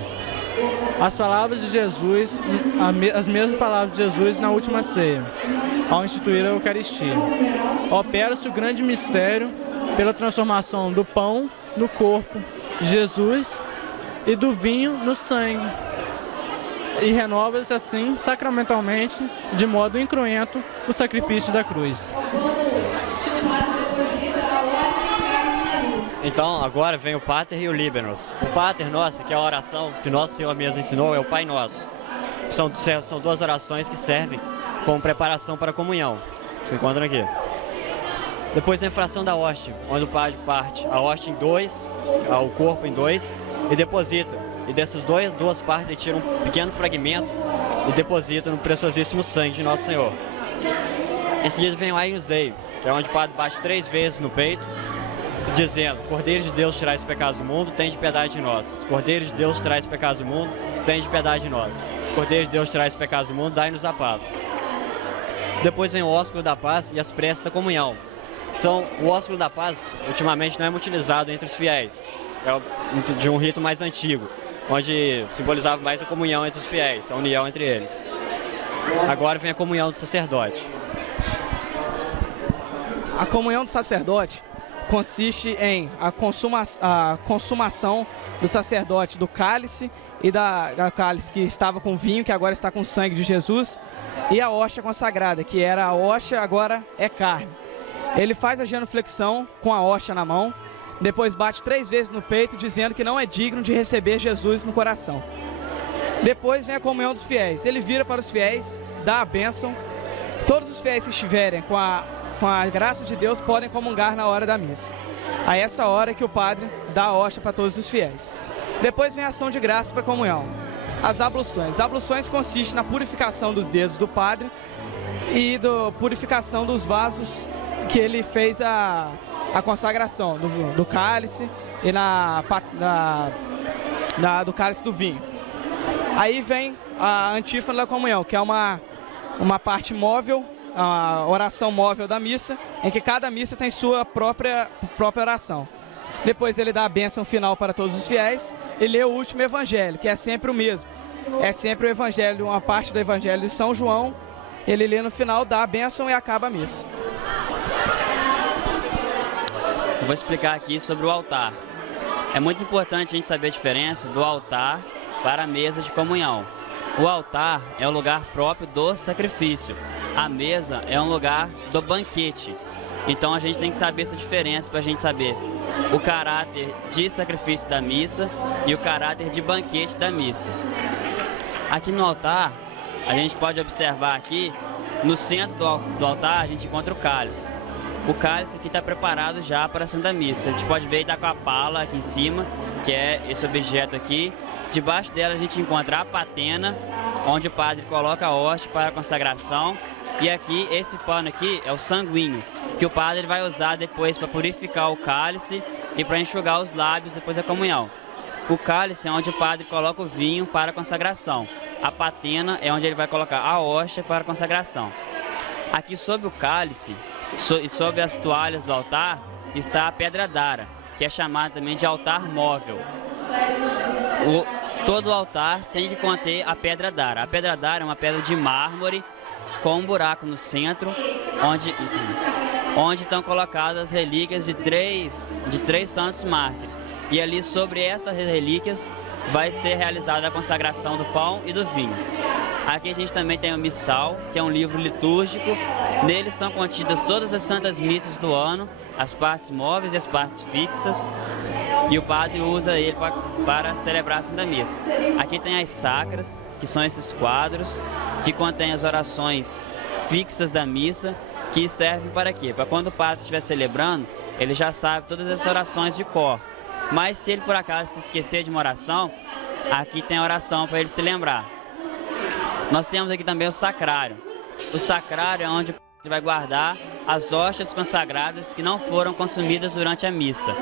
As palavras de Jesus, as mesmas palavras de Jesus na última ceia, ao instituir a Eucaristia. Opera-se o grande mistério pela transformação do pão no corpo de Jesus e do vinho no sangue. E renova-se assim, sacramentalmente, de modo incruento, o sacrifício da cruz. Então, agora vem o Pater e o Libernos. O Pater Nosso, que é a oração que Nosso Senhor mesmo ensinou, é o Pai Nosso. São duas orações que servem como preparação para a comunhão, que se encontram aqui. Depois vem a fração da hóstia, onde o padre parte a hóstia em dois, o corpo em dois, e deposita. E dessas duas partes ele tira um pequeno fragmento e deposita no preciosíssimo sangue de Nosso Senhor. Em seguida vem o Agnus Dei, que é onde o padre bate 3 vezes no peito, dizendo: Cordeiro de Deus, tirai os pecados do mundo, tende piedade de nós. Cordeiro de Deus, tirai os pecados do mundo, tende piedade de nós. Cordeiro de Deus, tirai os pecados do mundo, dai-nos a paz. Depois vem o ósculo da paz e as preces da comunhão. O ósculo da paz, ultimamente, não é muito utilizado entre os fiéis. É de um rito mais antigo, onde simbolizava mais a comunhão entre os fiéis, a união entre eles. Agora vem a comunhão do sacerdote. A comunhão do sacerdote consiste em a consumação do sacerdote do cálice e da cálice que estava com vinho, que agora está com o sangue de Jesus, e a hóstia consagrada, que era a hóstia, agora é carne. Ele faz a genuflexão com a hóstia na mão, depois bate 3 vezes no peito, dizendo que não é digno de receber Jesus no coração. Depois vem a comunhão dos fiéis. Ele vira para os fiéis, dá a bênção. Todos os fiéis que estiverem com a graça de Deus podem comungar na hora da missa. A essa hora que o padre dá a hóstia para todos os fiéis. Depois vem a ação de graça para a comunhão. As abluções. As abluções consistem na purificação dos dedos do padre e da purificação dos vasos que ele fez a consagração, do cálice e do cálice do vinho. Aí vem a antífona da comunhão, que é uma parte móvel, a oração móvel da missa, em que cada missa tem sua própria oração. Depois ele dá a bênção final para todos os fiéis e lê o último evangelho, que é sempre o mesmo. É sempre o evangelho, uma parte do evangelho de São João. Ele lê no final, dá a bênção e acaba a missa. Eu vou explicar aqui sobre o altar. É muito importante a gente saber a diferença do altar para a mesa de comunhão. O altar é o lugar próprio do sacrifício. A mesa é um lugar do banquete. Então a gente tem que saber essa diferença para a gente saber o caráter de sacrifício da missa e o caráter de banquete da missa. Aqui no altar, a gente pode observar aqui, no centro do altar, a gente encontra o cálice. O cálice aqui está preparado já para a Santa Missa. A gente pode ver, está com a pala aqui em cima, que é esse objeto aqui. Debaixo dela a gente encontra a patena, onde o padre coloca a hóstia para a consagração. E aqui, esse pano aqui é o sanguíneo, que o padre vai usar depois para purificar o cálice e para enxugar os lábios depois da comunhão. O cálice é onde o padre coloca o vinho para a consagração. A patena é onde ele vai colocar a hóstia para a consagração. Aqui sob o cálice e sob as toalhas do altar está a pedra d'ara, que é chamada também de altar móvel. Todo o altar tem que conter a pedra d'ara. A pedra d'ara é uma pedra de mármore com um buraco no centro, onde estão colocadas as relíquias de três santos mártires. E ali sobre essas relíquias vai ser realizada a consagração do pão e do vinho. Aqui a gente também tem o missal, que é um livro litúrgico. Nele estão contidas todas as santas missas do ano, as partes móveis e as partes fixas. E o padre usa ele para celebrar a Santa Missa. Aqui tem as sacras, que são esses quadros, que contêm as orações fixas da missa, que servem para quê? Para quando o padre estiver celebrando, ele já sabe todas as orações de cor. Mas se ele por acaso se esquecer de uma oração, aqui tem a oração para ele se lembrar. Nós temos aqui também o sacrário. O sacrário é onde o padre vai guardar as hóstias consagradas que não foram consumidas durante a missa.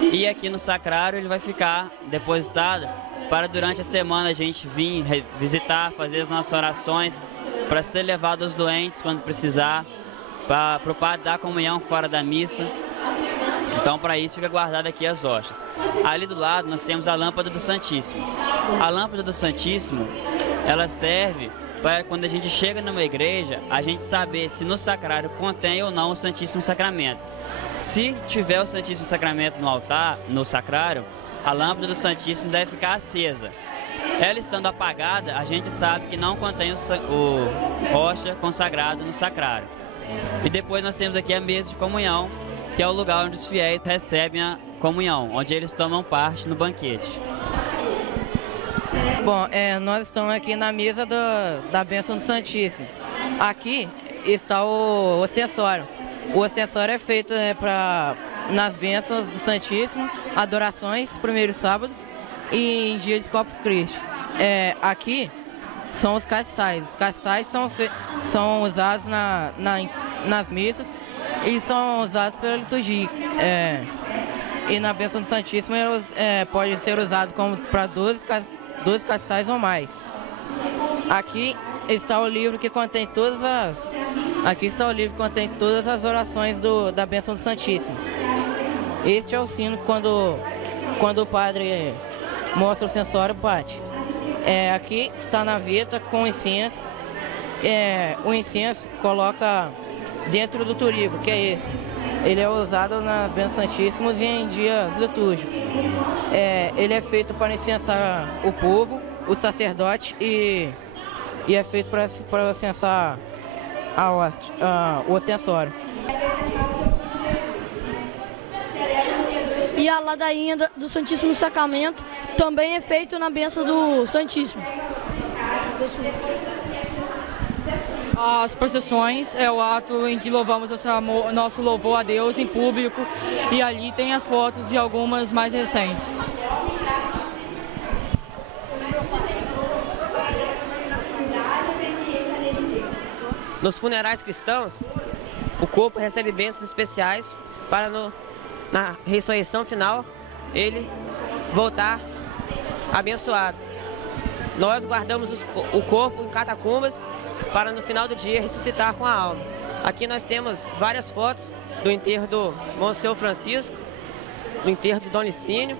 E aqui no sacrário ele vai ficar depositado para durante a semana a gente vir visitar, fazer as nossas orações, para ser levado aos doentes quando precisar, para o padre dar comunhão fora da missa. Então, para isso, fica guardado aqui as hóstias. Ali do lado, nós temos a lâmpada do Santíssimo. A lâmpada do Santíssimo, ela serve para quando a gente chega numa igreja, a gente saber se no sacrário contém ou não o Santíssimo Sacramento. Se tiver o Santíssimo Sacramento no altar, no sacrário, a lâmpada do Santíssimo deve ficar acesa. Ela estando apagada, a gente sabe que não contém o hóstia consagrado no sacrário. E depois nós temos aqui a mesa de comunhão, que é o lugar onde os fiéis recebem a comunhão, onde eles tomam parte no banquete. Bom, nós estamos aqui na mesa da bênção do Santíssimo. Aqui está o ostensório. O ostensório é feito nas bênçãos do Santíssimo, adorações, primeiros sábados e em dia de Corpus Christi. Aqui são os castiçais. Os castiçais são usados nas missas e são usados pela liturgia. E na bênção do Santíssimo eles podem ser usados para 12 castiçais ou mais. Aqui está o livro que contém todas as orações da bênção do Santíssimo. Este é o sino quando o padre mostra o censório, bate. Aqui está na veta com incenso. O incenso coloca dentro do turíbulo, que é esse. Ele é usado nas bênçãos santíssimos e em dias litúrgicos. Ele é feito para incensar o povo, o sacerdote e é feito para incensar a hóstia, o ostensório. E a ladainha do Santíssimo Sacramento também é feito na bênção do Santíssimo. As procissões é o ato em que louvamos nosso louvor a Deus em público, e ali tem as fotos de algumas mais recentes. Nos funerais cristãos, o corpo recebe bênçãos especiais para na ressurreição final ele voltar abençoado. Nós guardamos o corpo em catacumbas para no final do dia ressuscitar com a alma. Aqui nós temos várias fotos do enterro do Monsenhor Francisco, do enterro do Dom Licínio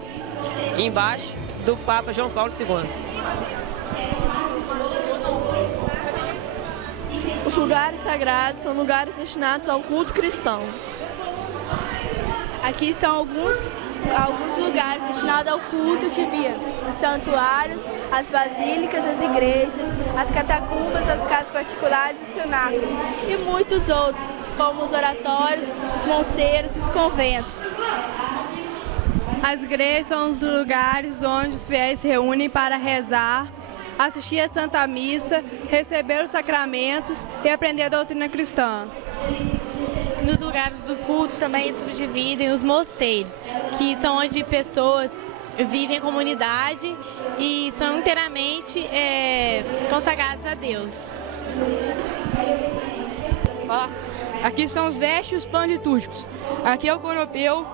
e embaixo do Papa João Paulo II. Os lugares sagrados são lugares destinados ao culto cristão. Aqui estão alguns lugares destinados ao culto divino: os santuários, as basílicas, as igrejas, as catacumbas, as casas particulares, os cenáculos e muitos outros, como os oratórios, os monseiros e os conventos. As igrejas são os lugares onde os fiéis se reúnem para rezar, assistir a Santa Missa, receber os sacramentos e aprender a doutrina cristã. Nos lugares do culto também se subdividem os mosteiros, que são onde pessoas vivem em comunidade e são inteiramente consagrados a Deus. Aqui são os vestes e os panos litúrgicos. Aqui é o coropeu,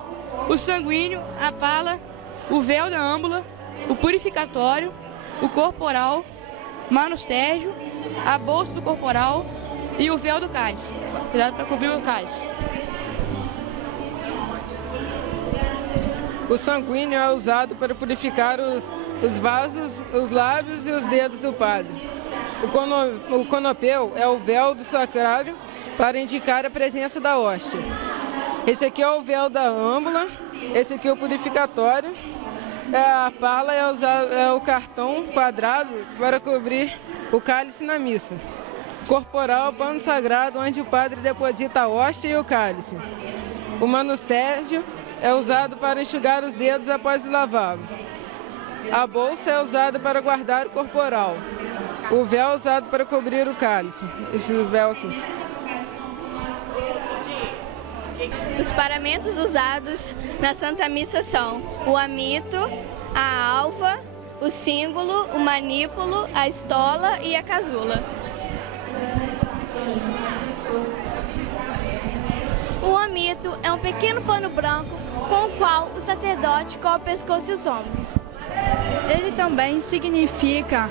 o sanguíneo, a pala, o véu da âmbula o purificatório, o corporal, manustérgio, a bolsa do corporal e o véu do cálice. Cuidado para cobrir o cálice. O sanguíneo é usado para purificar os vasos, os lábios e os dedos do padre. O conopeu é o véu do sacrário para indicar a presença da hóstia. Esse aqui é o véu da âmbula, esse aqui é o purificatório. A pala é o cartão quadrado para cobrir o cálice na missa. Corporal, pano sagrado, onde o padre deposita a hóstia e o cálice. O manustérgio é usado para enxugar os dedos após o lavabo. A bolsa é usada para guardar o corporal. O véu é usado para cobrir o cálice. Esse véu aqui. Os paramentos usados na Santa Missa são o amito, a alva, o símbolo, o manípulo, a estola e a casula. O amito é um pequeno pano branco com o qual o sacerdote cobre o pescoço e os ombros. Ele também significa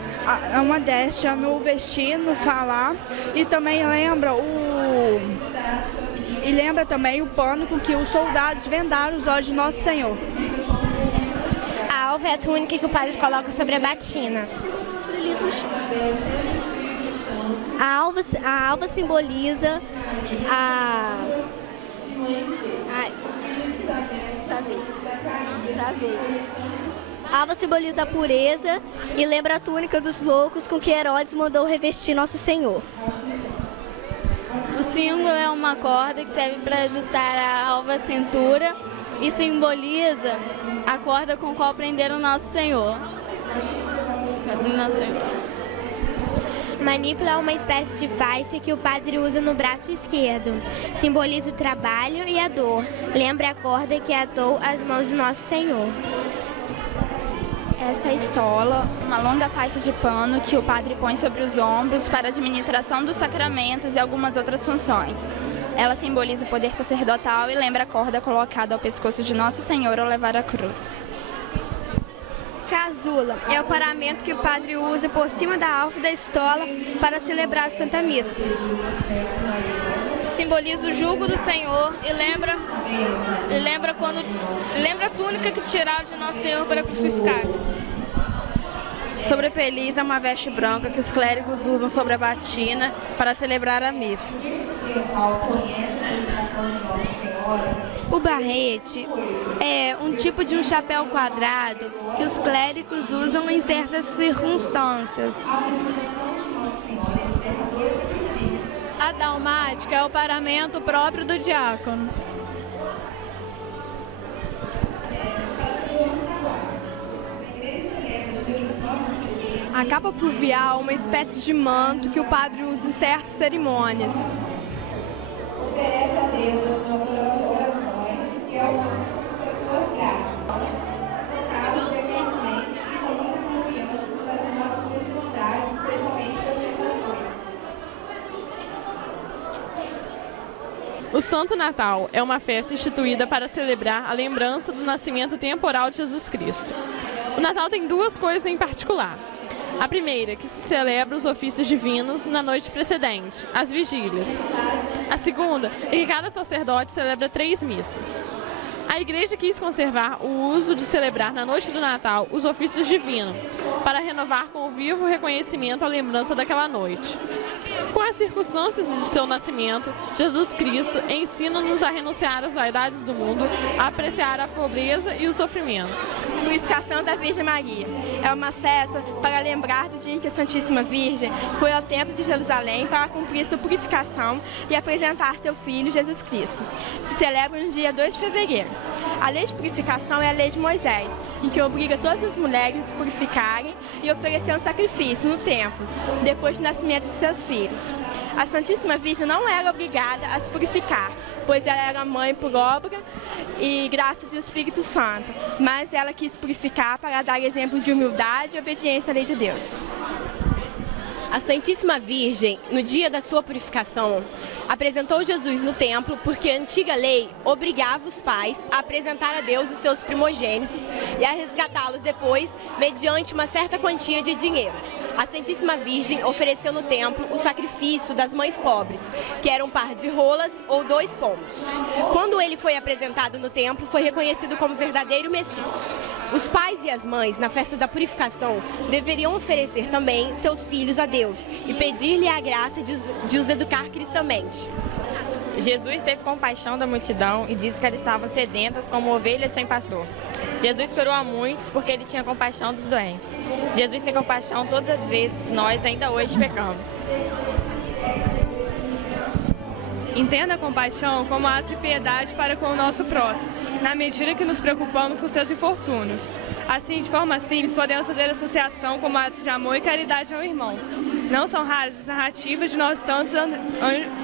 a modéstia no vestir, no falar, e também lembra também o pano com que os soldados vendaram os olhos de Nosso Senhor. A alva é a túnica que o padre coloca sobre a batina. A alva simboliza a alva simboliza a pureza e lembra a túnica dos loucos com que Herodes mandou revestir Nosso Senhor. O símbolo é uma corda que serve para ajustar a alva à cintura e simboliza a corda com a qual prenderam Nosso Senhor. Manípulo é uma espécie de faixa que o padre usa no braço esquerdo. Simboliza o trabalho e a dor. Lembra a corda que atou as mãos de Nosso Senhor. Essa estola, uma longa faixa de pano que o padre põe sobre os ombros para a administração dos sacramentos e algumas outras funções. Ela simboliza o poder sacerdotal e lembra a corda colocada ao pescoço de Nosso Senhor ao levar a cruz. Casula é o paramento que o padre usa por cima da alva da estola para celebrar a Santa Missa. Simboliza o jugo do Senhor e lembra a túnica que tiraram de Nosso Senhor para crucificar. Sobrepeliz é uma veste branca que os clérigos usam sobre a batina para celebrar a missa. O barrete é um tipo de um chapéu quadrado que os clérigos usam em certas circunstâncias. A dalmática é o paramento próprio do diácono. A capa pluvial é uma espécie de manto que o padre usa em certas cerimônias. Oferece a Deus as nossas orações e algumas pessoas graças. Focados frequentemente e com muita confiança nas nossas necessidades, principalmente das tentações. O Santo Natal é uma festa instituída para celebrar a lembrança do nascimento temporal de Jesus Cristo. O Natal tem duas coisas em particular. A primeira, que se celebra os ofícios divinos na noite precedente, as vigílias. A segunda é que cada sacerdote celebra 3 missas. A Igreja quis conservar o uso de celebrar na noite do Natal os ofícios divinos, para renovar com o vivo reconhecimento a lembrança daquela noite. Com as circunstâncias de seu nascimento, Jesus Cristo ensina-nos a renunciar às vaidades do mundo, a apreciar a pobreza e o sofrimento. Purificação da Virgem Maria é uma festa para lembrar do dia em que a Santíssima Virgem foi ao Templo de Jerusalém para cumprir sua purificação e apresentar seu Filho Jesus Cristo. Se celebra no dia 2 de fevereiro. A lei de purificação é a lei de Moisés, em que obriga todas as mulheres a se purificarem e oferecer um sacrifício no templo, depois do nascimento de seus filhos. A Santíssima Virgem não era obrigada a se purificar, pois ela era mãe por obra e graça do Espírito Santo, mas ela quis purificar para dar exemplo de humildade e obediência à lei de Deus. A Santíssima Virgem, no dia da sua purificação, apresentou Jesus no templo porque a antiga lei obrigava os pais a apresentar a Deus os seus primogênitos e a resgatá-los depois mediante uma certa quantia de dinheiro. A Santíssima Virgem ofereceu no templo o sacrifício das mães pobres, que era um par de rolas ou 2 pombos. Quando ele foi apresentado no templo, foi reconhecido como verdadeiro Messias. Os pais e as mães, na festa da purificação, deveriam oferecer também seus filhos a Deus e pedir-lhe a graça de os educar cristamente. Jesus teve compaixão da multidão e disse que elas estavam sedentas como ovelhas sem pastor. Jesus curou a muitos porque ele tinha compaixão dos doentes. Jesus tem compaixão todas as vezes que nós ainda hoje pecamos. Entenda a compaixão como ato de piedade para com o nosso próximo, na medida que nos preocupamos com seus infortúnios. Assim, de forma simples, podemos fazer associação como ato de amor e caridade ao irmão. Não são raras as narrativas de nossos santos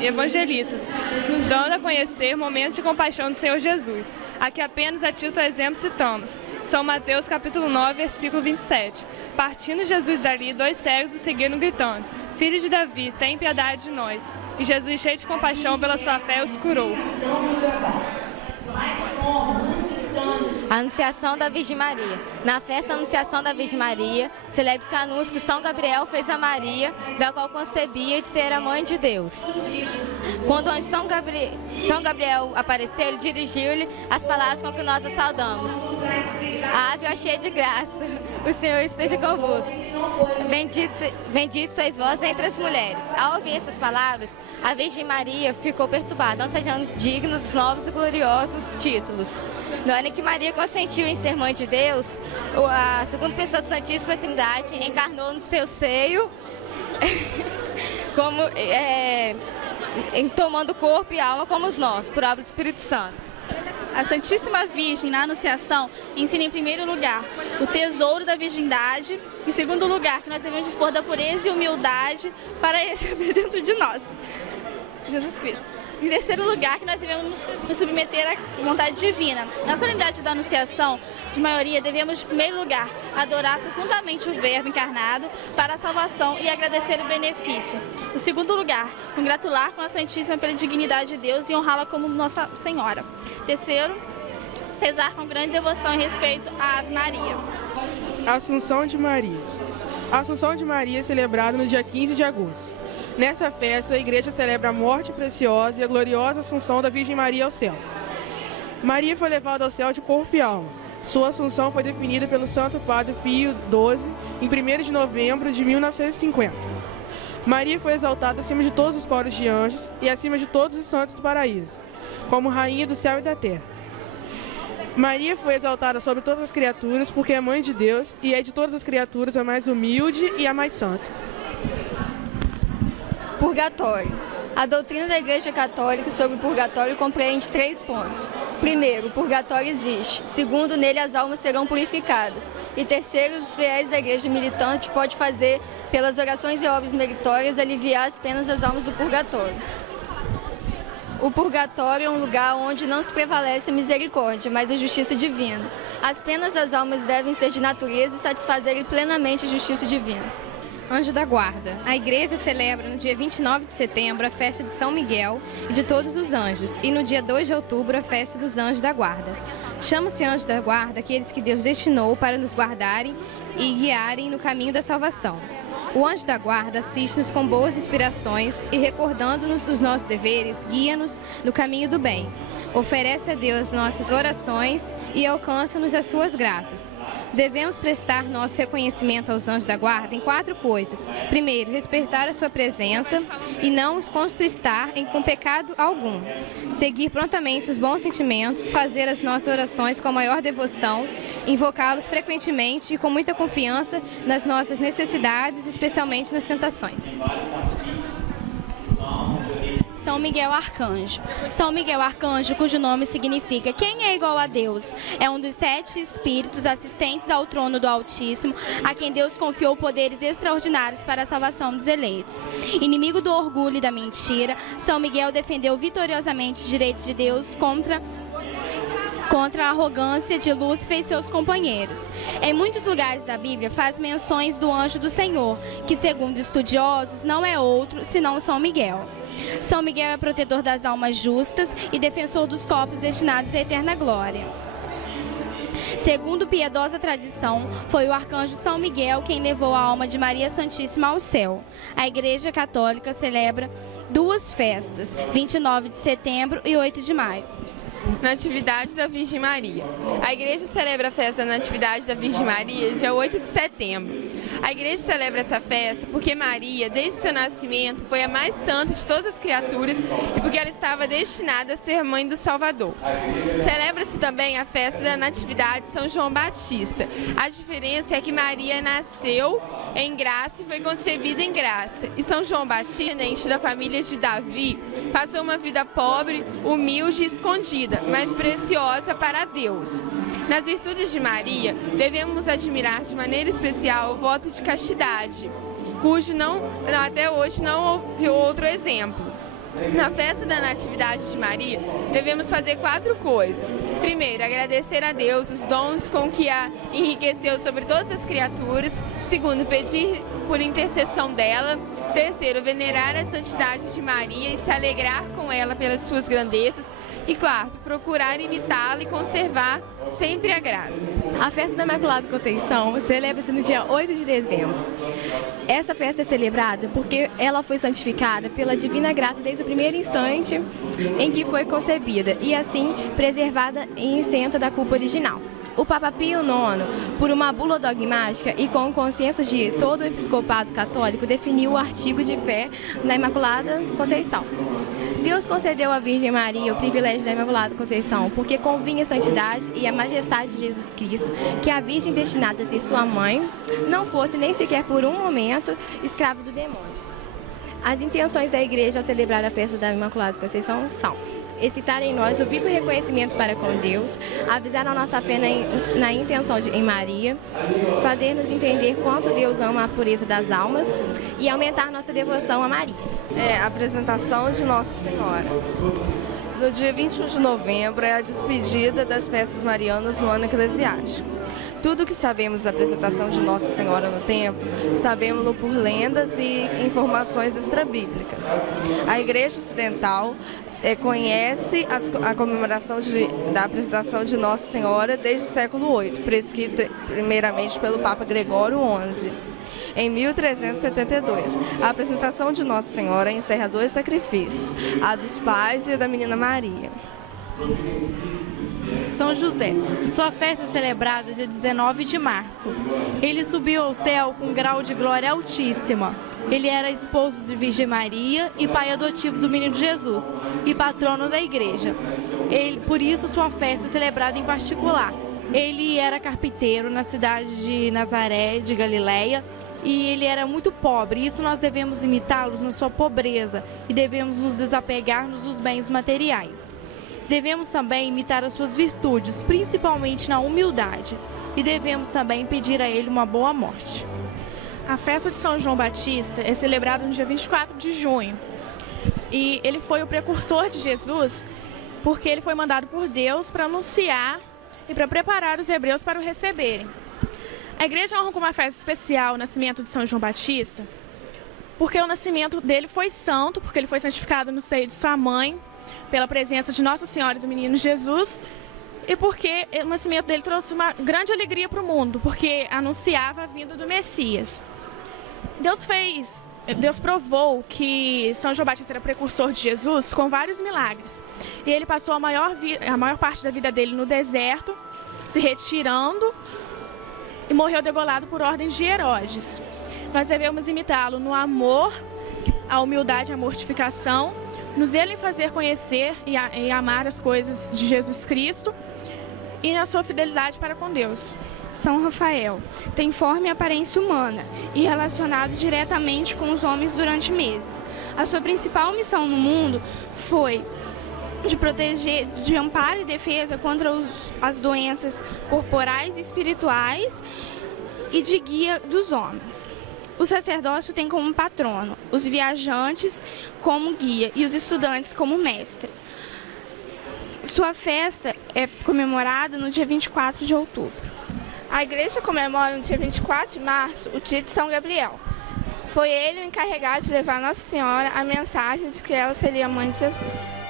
evangelistas, nos dando a conhecer momentos de compaixão do Senhor Jesus. Aqui apenas a título exemplo citamos. São Mateus capítulo 9, versículo 27. Partindo Jesus dali, 2 cegos o seguiram gritando: Filho de Davi, tem piedade de nós. E Jesus, cheio de compaixão pela sua fé, os curou. A Anunciação da Virgem Maria. Na festa da Anunciação da Virgem Maria, celebra-se o anúncio que São Gabriel fez a Maria, da qual concebia de ser a mãe de Deus. Quando São Gabriel apareceu, ele dirigiu-lhe as palavras com que nós a saudamos. Ave, ó cheia de graça, o Senhor esteja convosco. Bendito sois vós entre as mulheres. Ao ouvir essas palavras, a Virgem Maria ficou perturbada, não sejam dignos dos novos e gloriosos títulos. No ano em que Maria consentiu em ser mãe de Deus, a segunda pessoa da Santíssima Trindade encarnou no seu seio, tomando corpo e alma como os nossos, por obra do Espírito Santo. A Santíssima Virgem, na Anunciação, ensina em primeiro lugar o tesouro da virgindade, em segundo lugar que nós devemos dispor da pureza e humildade para receber dentro de nós Jesus Cristo. Em terceiro lugar, que nós devemos nos submeter à vontade divina. Na solenidade da Anunciação, de maioria, devemos, em primeiro lugar, adorar profundamente o Verbo encarnado para a salvação e agradecer o benefício. No segundo lugar, congratular com a Santíssima pela dignidade de Deus e honrá-la como Nossa Senhora. Terceiro, rezar com grande devoção e respeito à Ave Maria. Assunção de Maria. A Assunção de Maria é celebrada no dia 15 de agosto. Nessa festa, a Igreja celebra a morte preciosa e a gloriosa Assunção da Virgem Maria ao céu. Maria foi levada ao céu de corpo e alma. Sua Assunção foi definida pelo Santo Padre Pio XII em 1º de novembro de 1950. Maria foi exaltada acima de todos os coros de anjos e acima de todos os santos do paraíso, como Rainha do céu e da terra. Maria foi exaltada sobre todas as criaturas porque é mãe de Deus e é de todas as criaturas a mais humilde e a mais santa. Purgatório. A doutrina da Igreja Católica sobre o purgatório compreende 3 pontos. Primeiro, o purgatório existe. Segundo, nele as almas serão purificadas. E terceiro, os fiéis da Igreja militante podem fazer, pelas orações e obras meritórias, aliviar as penas das almas do purgatório. O purgatório é um lugar onde não se prevalece a misericórdia, mas a justiça divina. As penas das almas devem ser de natureza e satisfazerem plenamente a justiça divina. Anjo da Guarda. A Igreja celebra no dia 29 de setembro a festa de São Miguel e de todos os anjos, e no dia 2 de outubro a festa dos Anjos da Guarda. Chama-se Anjo da Guarda aqueles que Deus destinou para nos guardarem e guiarem no caminho da salvação. O Anjo da Guarda assiste-nos com boas inspirações e, recordando-nos os nossos deveres, guia-nos no caminho do bem. Oferece a Deus nossas orações e alcança-nos as suas graças. Devemos prestar nosso reconhecimento aos Anjos da Guarda em 4 coisas. Primeiro, respeitar a sua presença e não os contristar com pecado algum. Seguir prontamente os bons sentimentos, fazer as nossas orações com a maior devoção, invocá-los frequentemente e com muita confiança nas nossas necessidades, especialmente nas tentações. São Miguel Arcanjo. São Miguel Arcanjo, cujo nome significa quem é igual a Deus, é um dos 7 espíritos assistentes ao trono do Altíssimo, a quem Deus confiou poderes extraordinários para a salvação dos eleitos. Inimigo do orgulho e da mentira, São Miguel defendeu vitoriosamente os direitos de Deus contra contra a arrogância de Lúcifer e seus companheiros. Em muitos lugares da Bíblia faz menções do anjo do Senhor, que segundo estudiosos não é outro senão São Miguel. São Miguel é protetor das almas justas e defensor dos corpos destinados à eterna glória. Segundo piedosa tradição, foi o arcanjo São Miguel quem levou a alma de Maria Santíssima ao céu. A Igreja Católica celebra duas festas, 29 de setembro e 8 de maio. Natividade da Virgem Maria. A igreja celebra a festa da Natividade da Virgem Maria dia 8 de setembro. A igreja celebra essa festa porque Maria, desde seu nascimento, foi a mais santa de todas as criaturas e porque ela estava destinada a ser mãe do Salvador. Celebra-se também a festa da Natividade de São João Batista. A diferença é que Maria nasceu em graça e foi concebida em graça. E São João Batista, descendente da família de Davi, passou uma vida pobre, humilde e escondida, mas preciosa para Deus. Nas virtudes de Maria, devemos admirar de maneira especial o voto de castidade, cujo até hoje não houve outro exemplo. Na festa da Natividade de Maria, devemos fazer 4 coisas. Primeiro, agradecer a Deus os dons com que a enriqueceu sobre todas as criaturas. Segundo, pedir por intercessão dela. Terceiro, venerar a santidade de Maria e se alegrar com ela pelas suas grandezas. E quarto, procurar imitá-la e conservar sempre a graça. A festa da Imaculada Conceição celebra-se no dia 8 de dezembro. Essa festa é celebrada porque ela foi santificada pela divina graça desde o primeiro instante em que foi concebida e assim preservada e isenta da culpa original. O Papa Pio IX, por uma bula dogmática e com o consenso de todo o episcopado católico, definiu o artigo de fé da Imaculada Conceição. Deus concedeu à Virgem Maria o privilégio da Imaculada Conceição, porque convinha a santidade e a majestade de Jesus Cristo que a Virgem destinada a ser sua mãe não fosse nem sequer por um momento escrava do demônio. As intenções da Igreja ao celebrar a festa da Imaculada Conceição são: excitar em nós o vivo reconhecimento para com Deus, avisar a nossa fé na intenção em Maria, fazer-nos entender quanto Deus ama a pureza das almas e aumentar nossa devoção a Maria. A apresentação de Nossa Senhora. No dia 21 de novembro é a despedida das festas marianas no ano eclesiástico. Tudo o que sabemos da apresentação de Nossa Senhora no templo, sabemos-lo por lendas e informações extrabíblicas. A Igreja Ocidental conhece a comemoração da apresentação de Nossa Senhora desde o século VIII, prescrita primeiramente pelo Papa Gregório XI. Em 1372, a apresentação de Nossa Senhora encerra 2 sacrifícios, a dos pais e a da menina Maria. São José. Sua festa é celebrada dia 19 de março. Ele subiu ao céu com um grau de glória altíssima. Ele era esposo de Virgem Maria e pai adotivo do menino Jesus e patrono da igreja. Por isso sua festa é celebrada em particular. Ele era carpinteiro na cidade de Nazaré, de Galileia, e ele era muito pobre. Isso nós devemos imitá-los na sua pobreza e devemos nos desapegar-nos dos bens materiais. Devemos também imitar as suas virtudes, principalmente na humildade, e devemos também pedir a ele uma boa morte. A festa de São João Batista é celebrada no dia 24 de junho. E ele foi o precursor de Jesus porque ele foi mandado por Deus para anunciar e para preparar os hebreus para o receberem. A igreja honra com uma festa especial o nascimento de São João Batista, porque o nascimento dele foi santo, porque ele foi santificado no seio de sua mãe, pela presença de Nossa Senhora e do menino Jesus, e porque o nascimento dele trouxe uma grande alegria para o mundo, porque anunciava a vinda do Messias. Deus provou que São João Batista era precursor de Jesus com vários milagres. E ele passou a maior parte da vida dele no deserto, se retirando, e morreu degolado por ordem de Herodes. Nós devemos imitá-lo no amor, a humildade e a mortificação, no zelo em fazer conhecer e amar as coisas de Jesus Cristo e na sua fidelidade para com Deus. São Rafael tem forma e aparência humana e relacionado diretamente com os homens durante meses. A sua principal missão no mundo foi de proteger, de amparo e defesa contra as doenças corporais e espirituais e de guia dos homens. O sacerdócio tem como patrono os viajantes como guia e os estudantes como mestre. Sua festa é comemorada no dia 24 de outubro. A igreja comemora no dia 24 de março o dia de São Gabriel. Foi ele o encarregado de levar a Nossa Senhora a mensagem de que ela seria a mãe de Jesus.